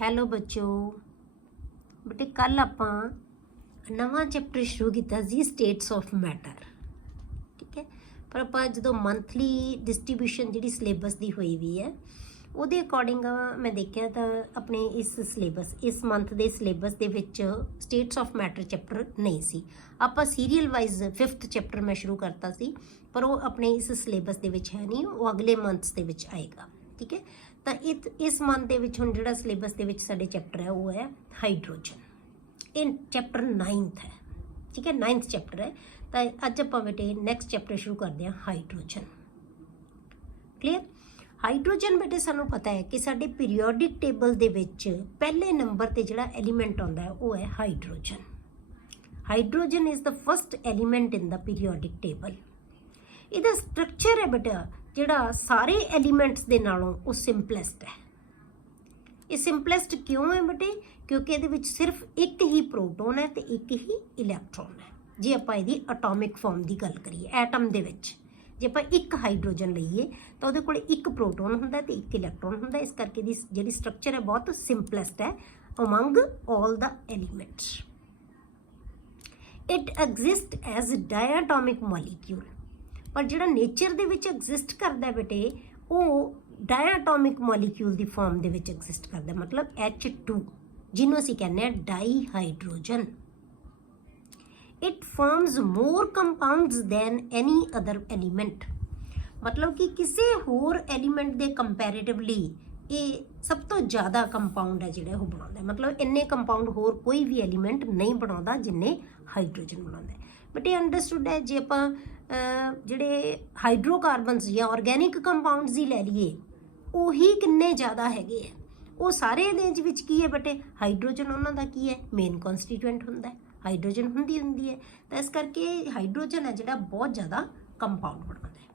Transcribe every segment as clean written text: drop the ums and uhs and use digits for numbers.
Hello ਬੱਚੋ ਬੇਟੇ ਕੱਲ ਆਪਾਂ ਨਵਾਂ ਚੈਪਟਰ ਸ਼ੁਰੂ ਕੀਤਾ ਸੀ ਸਟੇਟਸ ਆਫ ਮੈਟਰ। ਠੀਕ ਹੈ, ਪਰ ਆਪਾਂ ਜਦੋਂ ਮੰਥਲੀ ਡਿਸਟ੍ਰੀਬਿਊਸ਼ਨ ਜਿਹੜੀ ਸਿਲੇਬਸ ਦੀ ਹੋਈ ਵੀ ਹੈ ਉਹਦੇ ਅਕੋਰਡਿੰਗ ਮੈਂ ਦੇਖਿਆ ਤਾਂ ਆਪਣੇ ਇਸ ਮੰਥ ਦੇ ਸਿਲੇਬਸ ਦੇ ਵਿੱਚ ਸਟੇਟਸ ਆਫ ਮੈਟਰ ਚੈਪਟਰ ਨਹੀਂ ਸੀ। ਆਪਾਂ ਸੀਰੀਅਲ ਵਾਈਜ਼ 5th ਚੈਪਟਰ ਮੈਂ ਸ਼ੁਰੂ ਕਰਤਾ ਸੀ, ਪਰ ਉਹ ਆਪਣੇ ਇਸ ਸਿਲੇਬਸ ਦੇ ਵਿੱਚ ਹੈ ਨਹੀਂ, ਉਹ ਅਗਲੇ ਮੰਥਸ ਦੇ ਵਿੱਚ ਆਏਗਾ। ਠੀਕ ਹੈ, ਤਾਂ ਇਸ ਮੰਥ ਦੇ ਵਿੱਚ ਹੁਣ ਜਿਹੜਾ ਸਿਲੇਬਸ ਦੇ ਵਿੱਚ ਸਾਡੇ ਚੈਪਟਰ ਹੈ ਉਹ ਹੈ ਹਾਈਡਰੋਜਨ। ਇਹ ਚੈਪਟਰ 9th ਹੈ। ਠੀਕ ਹੈ, 9th ਚੈਪਟਰ ਹੈ। ਤਾਂ ਅੱਜ ਆਪਾਂ ਬੇਟੇ ਨੈਕਸਟ ਚੈਪਟਰ ਸ਼ੁਰੂ ਕਰਦੇ ਹਾਂ ਹਾਈਡਰੋਜਨ। ਕਲੀਅਰ? ਹਾਈਡਰੋਜਨ ਬੇਟੇ ਸਾਨੂੰ ਪਤਾ ਹੈ ਕਿ ਸਾਡੇ ਪੀਰੀਓਡਿਕ ਟੇਬਲ ਦੇ ਵਿੱਚ ਪਹਿਲੇ ਨੰਬਰ ਤੇ ਜਿਹੜਾ ਐਲੀਮੈਂਟ ਆਉਂਦਾ ਹੈ ਉਹ ਹੈ hydrogen. Hydrogen is the first element in the periodic table. ਇਹਦਾ ਸਟਰਕਚਰ ਹੈ ਬੇਟਾ ਜਿਹੜਾ ਸਾਰੇ ਐਲੀਮੈਂਟਸ ਦੇ ਨਾਲੋਂ ਉਹ ਸਿੰਪਲੈਸਟ ਹੈ। ਇਹ ਸਿੰਪਲੈਸਟ ਕਿਉਂ ਹੈ ਬੇਟੇ? ਕਿਉਂਕਿ ਇਹਦੇ ਵਿੱਚ ਸਿਰਫ ਇੱਕ ਹੀ ਪ੍ਰੋਟੋਨ ਹੈ ਤੇ ਇੱਕ ਹੀ ਇਲੈਕਟ੍ਰੋਨ ਹੈ। ਜੇ ਆਪਾਂ ਇਹਦੀ ਐਟੋਮਿਕ ਫਾਰਮ ਦੀ ਗੱਲ ਕਰੀਏ, ਐਟਮ ਦੇ ਵਿੱਚ ਜੇ ਆਪਾਂ ਇੱਕ ਹਾਈਡਰੋਜਨ ਲਈਏ ਤਾਂ ਉਹਦੇ ਕੋਲ ਇੱਕ ਪ੍ਰੋਟੋਨ ਹੁੰਦਾ ਤੇ ਇੱਕ ਇਲੈਕਟ੍ਰੋਨ ਹੁੰਦਾ। ਇਸ ਕਰਕੇ ਦੀ ਜਿਹੜੀ ਸਟਰਕਚਰ ਹੈ ਬਹੁਤ ਸਿੰਪਲੈਸਟ ਹੈ among all the elements. It exist as diatomic molecule. ਪਰ ਜਿਹੜਾ ਨੇਚਰ ਦੇ ਵਿੱਚ ਐਗਜ਼ਿਸਟ ਕਰਦਾ ਬੇਟੇ ਉਹ ਡਾਇਆਟੋਮਿਕ ਮੋਲੀਕਿਊਲ ਦੀ ਫਾਰਮ ਦੇ ਵਿੱਚ ਐਗਜ਼ਿਸਟ ਕਰਦਾ, ਮਤਲਬ H2, ਜਿਹਨੂੰ ਅਸੀਂ ਕਹਿੰਦੇ ਹਾਂ dihydrogen. It forms more compounds than any other element. ਮਤਲਬ ਕਿ ਕਿਸੇ ਹੋਰ ਐਲੀਮੈਂਟ ਦੇ ਕੰਪੈਰੇਟਿਵਲੀ ਇਹ ਸਭ ਤੋਂ ਜ਼ਿਆਦਾ ਕੰਪਾਊਂਡ ਹੈ ਜਿਹੜਾ ਉਹ ਬਣਾਉਂਦਾ। ਮਤਲਬ ਇੰਨੇ ਕੰਪਾਊਂਡ ਹੋਰ ਕੋਈ ਵੀ ਐਲੀਮੈਂਟ ਨਹੀਂ ਬਣਾਉਂਦਾ ਜਿੰਨੇ ਹਾਈਡਰੋਜਨ ਬਣਾਉਂਦਾ। ਬਟ ਇਹ ਅੰਡਰਸਟੂਡ ਹੈ। ਜੇ ਆਪਾਂ ਜਿਹੜੇ ਹਾਈਡਰੋਕਾਰਬਨਸ ਜਾਂ ਆਰਗੈਨਿਕ ਕੰਪਾਊਂਡਸ ਹੀ ਲੈ ਲਈਏ, ਉਹੀ ਕਿੰਨੇ ਜ਼ਿਆਦਾ ਹੈਗੇ ਆ। ਉਹ ਸਾਰੇ ਦੇ ਵਿੱਚ ਕੀ ਹੈ ਬੇਟੇ? ਹਾਈਡਰੋਜਨ ਉਹਨਾਂ ਦਾ ਕੀ ਹੈ? ਮੇਨ ਕਨਸਟੀਟੂਐਂਟ ਹੁੰਦਾ ਹੈ। ਹਾਈਡਰੋਜਨ ਹੁੰਦੀ ਹੈ। ਤਾਂ ਇਸ ਕਰਕੇ ਹਾਈਡਰੋਜਨ ਹੈ ਜਿਹੜਾ ਬਹੁਤ ਜ਼ਿਆਦਾ ਕੰਪਾਊਂਡ ਬਣਾਉਂਦਾ ਹੈ।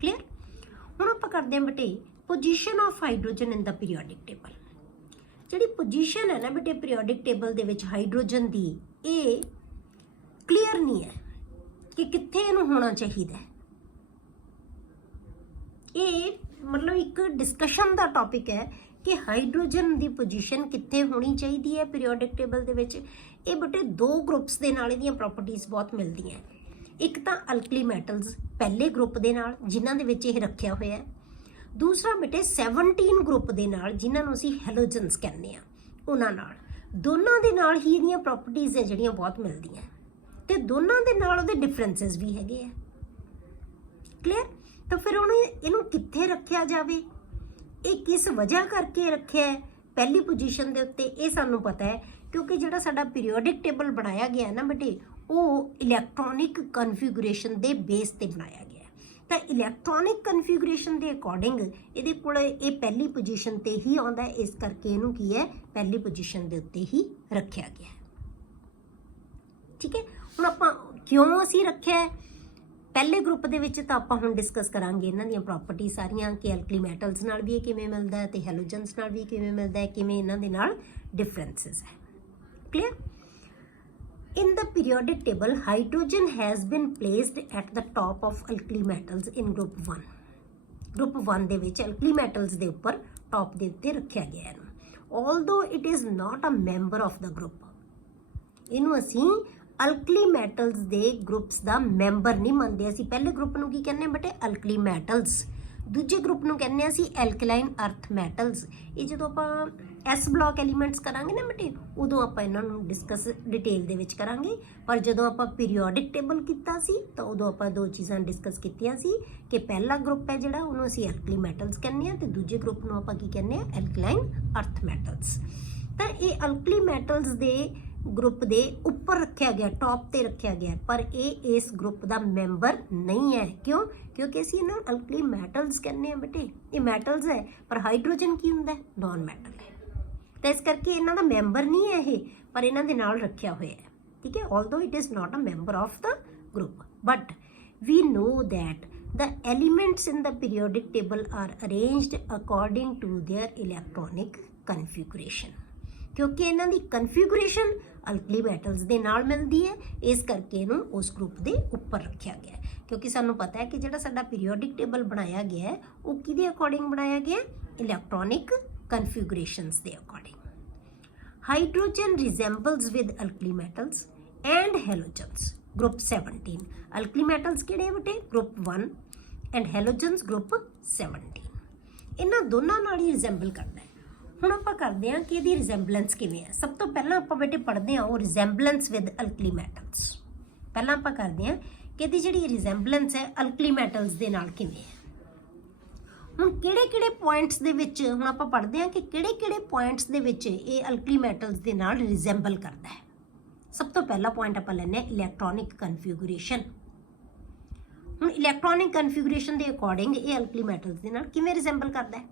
ਕਲੀਅਰ? ਹੁਣ ਆਪਾਂ ਕਰਦੇ ਹਾਂ ਬੇਟੇ position of hydrogen in the periodic table. ਜਿਹੜੀ ਪੋਜੀਸ਼ਨ ਹੈ ਨਾ ਬੇਟੇ ਪੀਰੀਓਡਿਕ ਟੇਬਲ ਦੇ ਵਿੱਚ ਹਾਈਡਰੋਜਨ ਦੀ, ਇਹ ਕਲੀਅਰ ਨਹੀਂ ਹੈ ਕਿ ਕਿੱਥੇ ਇਹਨੂੰ ਹੋਣਾ ਚਾਹੀਦਾ। ਇਹ ਮਤਲਬ ਇੱਕ ਡਿਸਕਸ਼ਨ ਦਾ ਟੌਪਿਕ ਹੈ ਕਿ ਹਾਈਡਰੋਜਨ ਦੀ ਪੋਜੀਸ਼ਨ ਕਿੱਥੇ ਹੋਣੀ ਚਾਹੀਦੀ ਹੈ ਪੀਰੀਓਡਿਕ ਟੇਬਲ ਦੇ ਵਿੱਚ। ਇਹ ਬੇਟੇ ਦੋ ਗਰੁੱਪਸ ਦੇ ਨਾਲ ਇਹਦੀਆਂ ਪ੍ਰੋਪਰਟੀਜ਼ ਬਹੁਤ ਮਿਲਦੀਆਂ। ਇੱਕ ਤਾਂ ਅਲਕਲੀ ਮੈਟਲਸ ਪਹਿਲੇ ਗਰੁੱਪ ਦੇ ਨਾਲ ਜਿਨ੍ਹਾਂ ਦੇ ਵਿੱਚ ਇਹ ਰੱਖਿਆ ਹੋਇਆ ਹੈ। ਦੂਸਰਾ ਬੇਟੇ 17 ਗਰੁੱਪ ਦੇ ਨਾਲ ਜਿਨ੍ਹਾਂ ਨੂੰ ਅਸੀਂ ਹੈਲੋਜਨਸ ਕਹਿੰਦੇ ਆ, ਉਹਨਾਂ ਨਾਲ। ਦੋਨਾਂ ਦੇ ਨਾਲ ਹੀ ਇਹਦੀਆਂ ਪ੍ਰੋਪਰਟੀਜ਼ ਹੈ ਜਿਹੜੀਆਂ ਬਹੁਤ ਮਿਲਦੀਆਂ ਤੇ ਦੋਨਾਂ ਦੇ ਨਾਲ ਉਹਦੇ ਡਿਫਰੈਂਸਸ ਵੀ ਹੈਗੇ ਆ। ਕਲੀਅਰ? ਤਾਂ ਫਿਰ ਹੁਣ ਇਹਨੂੰ ਕਿੱਥੇ ਰੱਖਿਆ ਜਾਵੇ, ਇਹ ਕਿਸ ਵਜ੍ਹਾ ਕਰਕੇ ਰੱਖਿਆ ਹੈ ਪਹਿਲੀ ਪੋਜੀਸ਼ਨ ਦੇ ਉੱਤੇ, ਇਹ ਸਾਨੂੰ ਪਤਾ ਹੈ ਕਿਉਂਕਿ ਜਿਹੜਾ ਸਾਡਾ ਪੀਰੀਓਡਿਕ ਟੇਬਲ ਬਣਾਇਆ ਗਿਆ ਨਾ ਬੇਟੇ ਉਹ ਇਲੈਕਟ੍ਰੋਨਿਕ ਕਨਫਿਗੂਰੇਸ਼ਨ ਦੇ ਬੇਸ ਤੇ ਬਣਾਇਆ ਗਿਆ। ਤਾਂ ਇਲੈਕਟ੍ਰੋਨਿਕ ਕਨਫਿਗੂਰੇਸ਼ਨ ਦੇ ਅਕੋਰਡਿੰਗ ਇਹਦੇ ਕੋਲ ਇਹ ਪਹਿਲੀ ਪੋਜੀਸ਼ਨ ਤੇ ਹੀ ਆਉਂਦਾ। ਇਸ ਕਰਕੇ ਇਹਨੂੰ ਕੀ ਹੈ ਪਹਿਲੀ ਪੋਜੀਸ਼ਨ ਦੇ ਉੱਤੇ ਹੀ ਰੱਖਿਆ ਗਿਆ। ਠੀਕ ਹੈ, ਹੁਣ ਆਪਾਂ ਕਿਉਂ ਅਸੀਂ ਰੱਖਿਆ ਪਹਿਲੇ ਗਰੁੱਪ ਦੇ ਵਿੱਚ, ਤਾਂ ਆਪਾਂ ਹੁਣ ਡਿਸਕਸ ਕਰਾਂਗੇ ਇਹਨਾਂ ਦੀਆਂ ਪ੍ਰੋਪਰਟੀ ਸਾਰੀਆਂ ਕਿ ਅਲਕਲੀ ਮੈਟਲਸ ਨਾਲ ਵੀ ਇਹ ਕਿਵੇਂ ਮਿਲਦਾ ਹੈ ਤੇ ਹੈਲੋਜਨਸ ਨਾਲ ਵੀ ਕਿਵੇਂ ਮਿਲਦਾ ਹੈ, ਕਿਵੇਂ ਇਹਨਾਂ ਦੇ ਨਾਲ ਡਿਫਰੈਂਸਸ ਹੈ। Clear? In the periodic table, hydrogen has been placed at the top of alkali metals in group 1. Group 1 ਦੇ ਵਿੱਚ alkali metals ਦੇ ਉੱਪਰ ਟੌਪ ਦੇ ਉੱਤੇ ਰੱਖਿਆ ਗਿਆ ਹੈ। Although it is not a member of the group, ਇਹਨੂੰ ਅਸੀਂ ਅਲਕਲੀ ਮੈਟਲਸ ਦੇ ਗਰੁੱਪਸ ਦਾ ਮੈਂਬਰ ਨਹੀਂ ਮੰਨਦੇ। ਅਸੀਂ ਪਹਿਲੇ ਗਰੁੱਪ ਨੂੰ ਕੀ ਕਹਿੰਦੇ ਬੇਟੇ? Alkali metals. ਦੂਜੇ ਗਰੁੱਪ ਨੂੰ ਕਹਿੰਦੇ ਅਸੀਂ ਐਲਕਲਾਈਨ ਅਰਥ ਮੈਟਲਸ। ਇਹ ਜਦੋਂ ਆਪਾਂ ਐਸ ਬਲੌਕ ਐਲੀਮੈਂਟਸ ਕਰਾਂਗੇ ਨਾ ਬੇਟੇ ਉਦੋਂ ਆਪਾਂ ਇਹਨਾਂ ਨੂੰ ਡਿਸਕਸ ਡਿਟੇਲ ਦੇ ਵਿੱਚ ਕਰਾਂਗੇ। ਪਰ ਜਦੋਂ ਆਪਾਂ ਪੀਰੀਓਡਿਕ ਟੇਬਲ ਕੀਤਾ ਸੀ ਤਾਂ ਉਦੋਂ ਆਪਾਂ ਦੋ ਚੀਜ਼ਾਂ ਡਿਸਕਸ ਕੀਤੀਆਂ ਸੀ ਕਿ ਪਹਿਲਾ ਗਰੁੱਪ ਹੈ ਜਿਹੜਾ ਉਹਨੂੰ ਅਸੀਂ ਐਲਕਲੀ ਮੈਟਲਸ ਕਹਿੰਦੇ ਹਾਂ ਤੇ ਦੂਜੇ ਗਰੁੱਪ ਨੂੰ ਆਪਾਂ ਕੀ ਕਹਿੰਦੇ ਹਾਂ? Alkaline earth metals. ਤਾਂ ਇਹ ਅਲਕਲੀ ਮੈਟਲਸ ਦੇ ਗਰੁੱਪ ਦੇ ਉੱਪਰ ਰੱਖਿਆ ਗਿਆ, ਟੌਪ ਤੇ ਰੱਖਿਆ ਗਿਆ, ਪਰ ਇਹ ਇਸ ਗਰੁੱਪ ਦਾ ਮੈਂਬਰ ਨਹੀਂ ਹੈ। ਕਿਉਂ? ਕਿਉਂਕਿ ਅਸੀਂ ਇਹਨਾਂ ਨੂੰ ਅਲਕਲੀ ਮੈਟਲਸ ਕਹਿੰਦੇ ਆ ਬੇਟੇ। ਇਹ ਮੈਟਲਸ ਹੈ ਪਰ ਹਾਈਡਰੋਜਨ ਕੀ ਹੁੰਦਾ? ਨੌਨ ਮੈਟਲ ਹੈ। ਤਾਂ ਇਸ ਕਰਕੇ ਇਹਨਾਂ ਦਾ ਮੈਂਬਰ ਨਹੀਂ ਹੈ ਇਹ, ਪਰ ਇਹਨਾਂ ਦੇ ਨਾਲ ਰੱਖਿਆ ਹੋਇਆ ਹੈ। ਠੀਕ ਹੈ, although it is not a member of the group, but we know that the elements in the periodic table are arranged according to their electronic configuration. ਕਿਉਂਕਿ ਇਹਨਾਂ ਦੀ ਕਨਫਿਗੂਰੇਸ਼ਨ ਅਲਕਲੀ ਮੈਟਲਸ ਦੇ ਨਾਲ ਮਿਲਦੀ ਹੈ, ਇਸ ਕਰਕੇ ਇਹਨੂੰ ਉਸ ਗਰੁੱਪ ਦੇ ਉੱਪਰ ਰੱਖਿਆ ਗਿਆ। ਕਿਉਂਕਿ ਸਾਨੂੰ ਪਤਾ ਹੈ ਕਿ ਜਿਹੜਾ ਸਾਡਾ ਪੀਰੀਓਡਿਕ ਟੇਬਲ ਬਣਾਇਆ ਗਿਆ ਹੈ ਉਹ ਕਿਹਦੇ ਅਕੋਰਡਿੰਗ ਬਣਾਇਆ ਗਿਆ? ਇਲੈਕਟ੍ਰੋਨਿਕ configurations ਦੇ according. Hydrogen resembles with alkali metals and halogens group 17। alkali metals ਕਿਹੜੇ ਬੇਟੇ group 1 and halogens group 17। ਇਹਨਾਂ ਦੋਨਾਂ ਨਾਲ ਹੀ ਰਿਜ਼ੈਂਬਲ ਕਰਦਾ ਹੈ। ਹੁਣ ਆਪਾਂ ਕਰਦੇ ਹਾਂ ਕਿ ਇਹਦੀ ਰਿਜ਼ੈਂਬਲੈਂਸ ਕਿਵੇਂ ਹੈ। ਸਭ ਤੋਂ ਪਹਿਲਾਂ ਆਪਾਂ ਬੇਟੇ ਪੜ੍ਹਦੇ ਹਾਂ ਉਹ ਰਿਜ਼ੈਂਬਲੈਂਸ ਵਿਦ ਅਲਕਲੀ ਮੈਟਲਸ। ਪਹਿਲਾਂ ਆਪਾਂ ਕਰਦੇ ਹਾਂ ਕਿ ਇਹਦੀ ਜਿਹੜੀ ਰਿਜ਼ੈਂਬਲੈਂਸ ਹੈ ਅਲਕਲੀ ਮੈਟਲਸ ਦੇ ਨਾਲ ਕਿਵੇਂ ਹੈ। ਹੁਣ ਕਿਹੜੇ ਪੁਆਇੰਟਸ ਦੇ ਵਿੱਚ ਹੁਣ ਆਪਾਂ ਪੜ੍ਹਦੇ ਹਾਂ ਕਿ ਕਿਹੜੇ ਪੁਆਇੰਟਸ ਦੇ ਵਿੱਚ ਇਹ ਅਲਕਲੀ ਮੈਟਲਸ ਦੇ ਨਾਲ ਰਿਜ਼ੈਂਬਲ ਕਰਦਾ ਹੈ। ਸਭ ਤੋਂ ਪਹਿਲਾ ਪੁਆਇੰਟ ਆਪਾਂ ਲੈਂਦੇ ਹਾਂ ਇਲੈਕਟ੍ਰੋਨਿਕ ਕਨਫਿਗੂਰੇਸ਼ਨ। ਹੁਣ ਇਲੈਕਟ੍ਰੋਨਿਕ ਕਨਫਿਗੂਰੇਸ਼ਨ ਦੇ ਅਕੋਰਡਿੰਗ ਇਹ ਅਲਕਲੀ ਮੈਟਲਸ ਦੇ ਨਾਲ ਕਿਵੇਂ ਰਿਜ਼ੈਂਬਲ ਕਰਦਾ ਹੈ।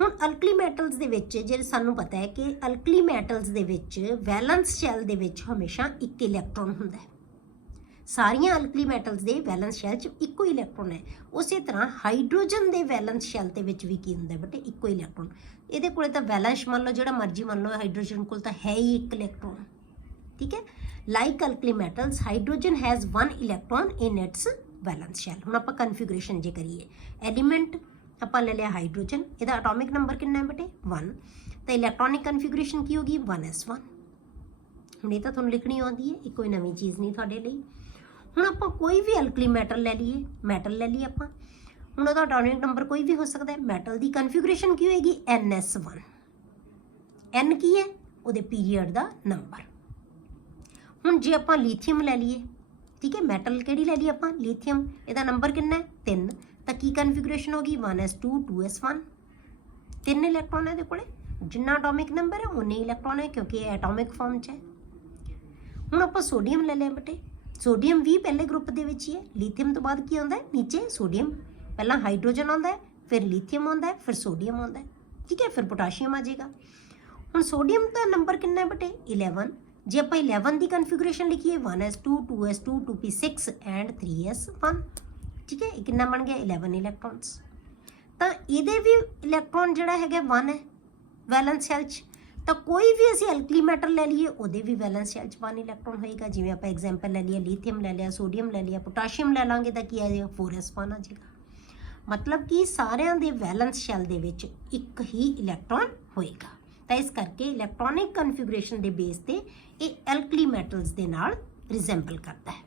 ਹੁਣ ਅਲਕਲੀ ਮੈਟਲਸ ਦੇ ਵਿੱਚ ਜਿਹੜੇ ਸਾਨੂੰ ਪਤਾ ਹੈ ਕਿ ਅਲਕਲੀ ਮੈਟਲਸ ਦੇ ਵਿੱਚ ਵੈਲੈਂਸ ਸ਼ੈਲ ਦੇ ਵਿੱਚ ਹਮੇਸ਼ਾ ਇੱਕ ਇਲੈਕਟ੍ਰੋਨ ਹੁੰਦਾ ਹੈ। ਸਾਰੀਆਂ ਅਲਕਲੀ ਮੈਟਲਸ ਦੇ ਵੈਲੈਂਸ ਸ਼ੈਲ 'ਚ ਇੱਕੋ ਇਲੈਕਟ੍ਰੋਨ ਹੈ। ਉਸੇ ਤਰ੍ਹਾਂ ਹਾਈਡਰੋਜਨ ਦੇ ਵੈਲੈਂਸ ਸ਼ੈਲ ਦੇ ਵਿੱਚ ਵੀ ਕੀ ਹੁੰਦਾ ਬੇਟੇ ਇੱਕੋ ਇਲੈਕਟ੍ਰੋਨ। ਇਹਦੇ ਕੋਲੇ ਤਾਂ ਵੈਲੈਂਸ ਮੰਨ ਲਓ ਜਿਹੜਾ ਮਰਜ਼ੀ ਮੰਨ ਲਓ, ਹਾਈਡਰੋਜਨ ਕੋਲ ਤਾਂ ਹੈ ਹੀ ਇੱਕ ਇਲੈਕਟ੍ਰੋਨ, ਠੀਕ ਹੈ। Like alkali metals hydrogen has 1 electron in its valence shell. ਹੁਣ ਆਪਾਂ ਕਨਫਿਗੂਰੇਸ਼ਨ ਜੇ ਕਰੀਏ, ਐਲੀਮੈਂਟ ਆਪਾਂ ਲੈ ਲਿਆ ਹਾਈਡਰੋਜਨ, ਇਹਦਾ ਐਟੋਮਿਕ ਨੰਬਰ ਕਿੰਨਾ ਹੈ ਬੇਟੇ 1, ਤਾਂ ਇਲੈਕਟ੍ਰੋਨਿਕ ਕਨਫਿਗੂਰੇਸ਼ਨ ਕੀ ਹੋਗੀ 1s1। ਹੁਣ ਇਹ ਤਾਂ ਤੁਹਾਨੂੰ ਲਿਖਣੀ ਆਉਂਦੀ ਹੈ, ਇਹ ਕੋਈ ਨਵੀਂ ਚੀਜ਼ ਨਹੀਂ ਤੁਹਾਡੇ ਲਈ। ਹੁਣ ਆਪਾਂ ਕੋਈ ਵੀ ਅਲਕਲੀ ਮੈਟਲ ਲੈ ਲਈਏ ਆਪਾਂ, ਹੁਣ ਉਹਦਾ ਐਟੋਮਿਕ ਨੰਬਰ ਕੋਈ ਵੀ ਹੋ ਸਕਦਾ ਹੈ। ਮੈਟਲ ਦੀ ਕਨਫਿਗੂਰੇਸ਼ਨ ਕੀ ਹੋਏਗੀ ns1। n ਕੀ ਹੈ ਉਹਦੇ ਪੀਰੀਅਡ ਦਾ ਨੰਬਰ। ਹੁਣ ਜੇ ਆਪਾਂ ਲੀਥੀਅਮ ਲੈ ਲਈਏ, ਠੀਕ ਹੈ, ਮੈਟਲ ਕਿਹੜੀ ਲੈ ਲਈ ਆਪਾਂ ਲੀਥੀਅਮ, ਇਹਦਾ ਨੰਬਰ ਕਿੰਨਾ ਹੈ 3, ਤਾਂ ਕੀ ਕਨਫਿਗੂਰੇਸ਼ਨ ਹੋਗੀ 1s2 2s1। 3 ਇਲੈਕਟ੍ਰੋਨ ਹੈ ਇਹਦੇ ਕੋਲੇ, ਜਿੰਨਾ ਐਟੋਮਿਕ ਨੰਬਰ ਹੈ ਉਨੇ ਇਲੈਕਟ੍ਰੋਨ ਹੈ ਕਿਉਂਕਿ ਇਹ ਐਟੋਮਿਕ ਫਾਰਮ 'ਚ ਹੈ। ਹੁਣ ਆਪਾਂ ਸੋਡੀਅਮ ਲੈ ਲਿਆ ਬੇਟੇ, ਸੋਡੀਅਮ ਵੀ ਪਹਿਲੇ ਗਰੁੱਪ ਦੇ ਵਿੱਚ ਹੀ ਹੈ। ਲੀਥੀਅਮ ਤੋਂ ਬਾਅਦ ਕੀ ਆਉਂਦਾ ਹੈ ਨੀਚੇ ਸੋਡੀਅਮ, ਪਹਿਲਾਂ ਹਾਈਡਰੋਜਨ ਆਉਂਦਾ ਹੈ, ਫਿਰ ਲੀਥੀਅਮ ਆਉਂਦਾ ਹੈ, ਫਿਰ ਸੋਡੀਅਮ ਆਉਂਦਾ ਹੈ, ਠੀਕ ਹੈ, ਫਿਰ ਪੋਟਾਸ਼ੀਅਮ ਆ ਜਾਏਗਾ। ਹੁਣ ਸੋਡੀਅਮ ਦਾ ਨੰਬਰ ਕਿੰਨਾ ਹੈ ਬੇਟੇ 11। ਜੇ ਆਪਾਂ 11 ਦੀ ਕਨਫਿਗੂਰੇਸ਼ਨ ਲਿਖੀਏ 1s2 2s2 2p6 and 3s1, ਠੀਕ ਹੈ, ਇਹ ਕਿੰਨਾ ਬਣ ਗਿਆ 11 ਇਲੈਕਟ੍ਰੋਨਸ। ਤਾਂ ਇਹਦੇ ਵੀ ਇਲੈਕਟ੍ਰੋਨ ਜਿਹੜਾ ਹੈਗਾ 1 ਹੈ ਵੈਲੈਂਸ ਸ਼ੈਲ 'ਚ। ਤਾਂ ਕੋਈ ਵੀ ਅਸੀਂ ਅਲਕਲੀ ਮੈਟਲ ਲੈ ਲਈਏ ਉਹਦੇ ਵੀ ਵੈਲੈਂਸ ਸ਼ੈਲ 'ਚ 1 ਇਲੈਕਟ੍ਰੋਨ ਹੋਏਗਾ। ਜਿਵੇਂ ਆਪਾਂ ਐਗਜ਼ਾਮਪਲ ਲੈ ਲਈਏ ਲੀਥੀਅਮ ਲੈ ਲਿਆ, ਸੋਡੀਅਮ ਲੈ ਲਿਆ, ਪੋਟਾਸ਼ੀਅਮ ਲੈ ਲਾਂਗੇ ਤਾਂ ਕੀ ਆ ਜਾਏਗਾ 4s1 ਆ ਜਾਏਗਾ। ਮਤਲਬ ਕਿ ਸਾਰਿਆਂ ਦੇ ਵੈਲੈਂਸ ਸ਼ੈਲ ਦੇ ਵਿੱਚ ਇੱਕ ਹੀ ਇਲੈਕਟ੍ਰੋਨ ਹੋਏਗਾ। ਤਾਂ ਇਸ ਕਰਕੇ ਇਲੈਕਟ੍ਰੋਨਿਕ ਕਨਫਿਗੂਰੇਸ਼ਨ ਦੇ ਬੇਸ ਤੇ ਇਹ ਅਲਕਲੀ ਮੈਟਲਸ ਦੇ ਨਾਲ ਰਿਜ਼ੈਂਬਲ ਕਰਦਾ ਹੈ,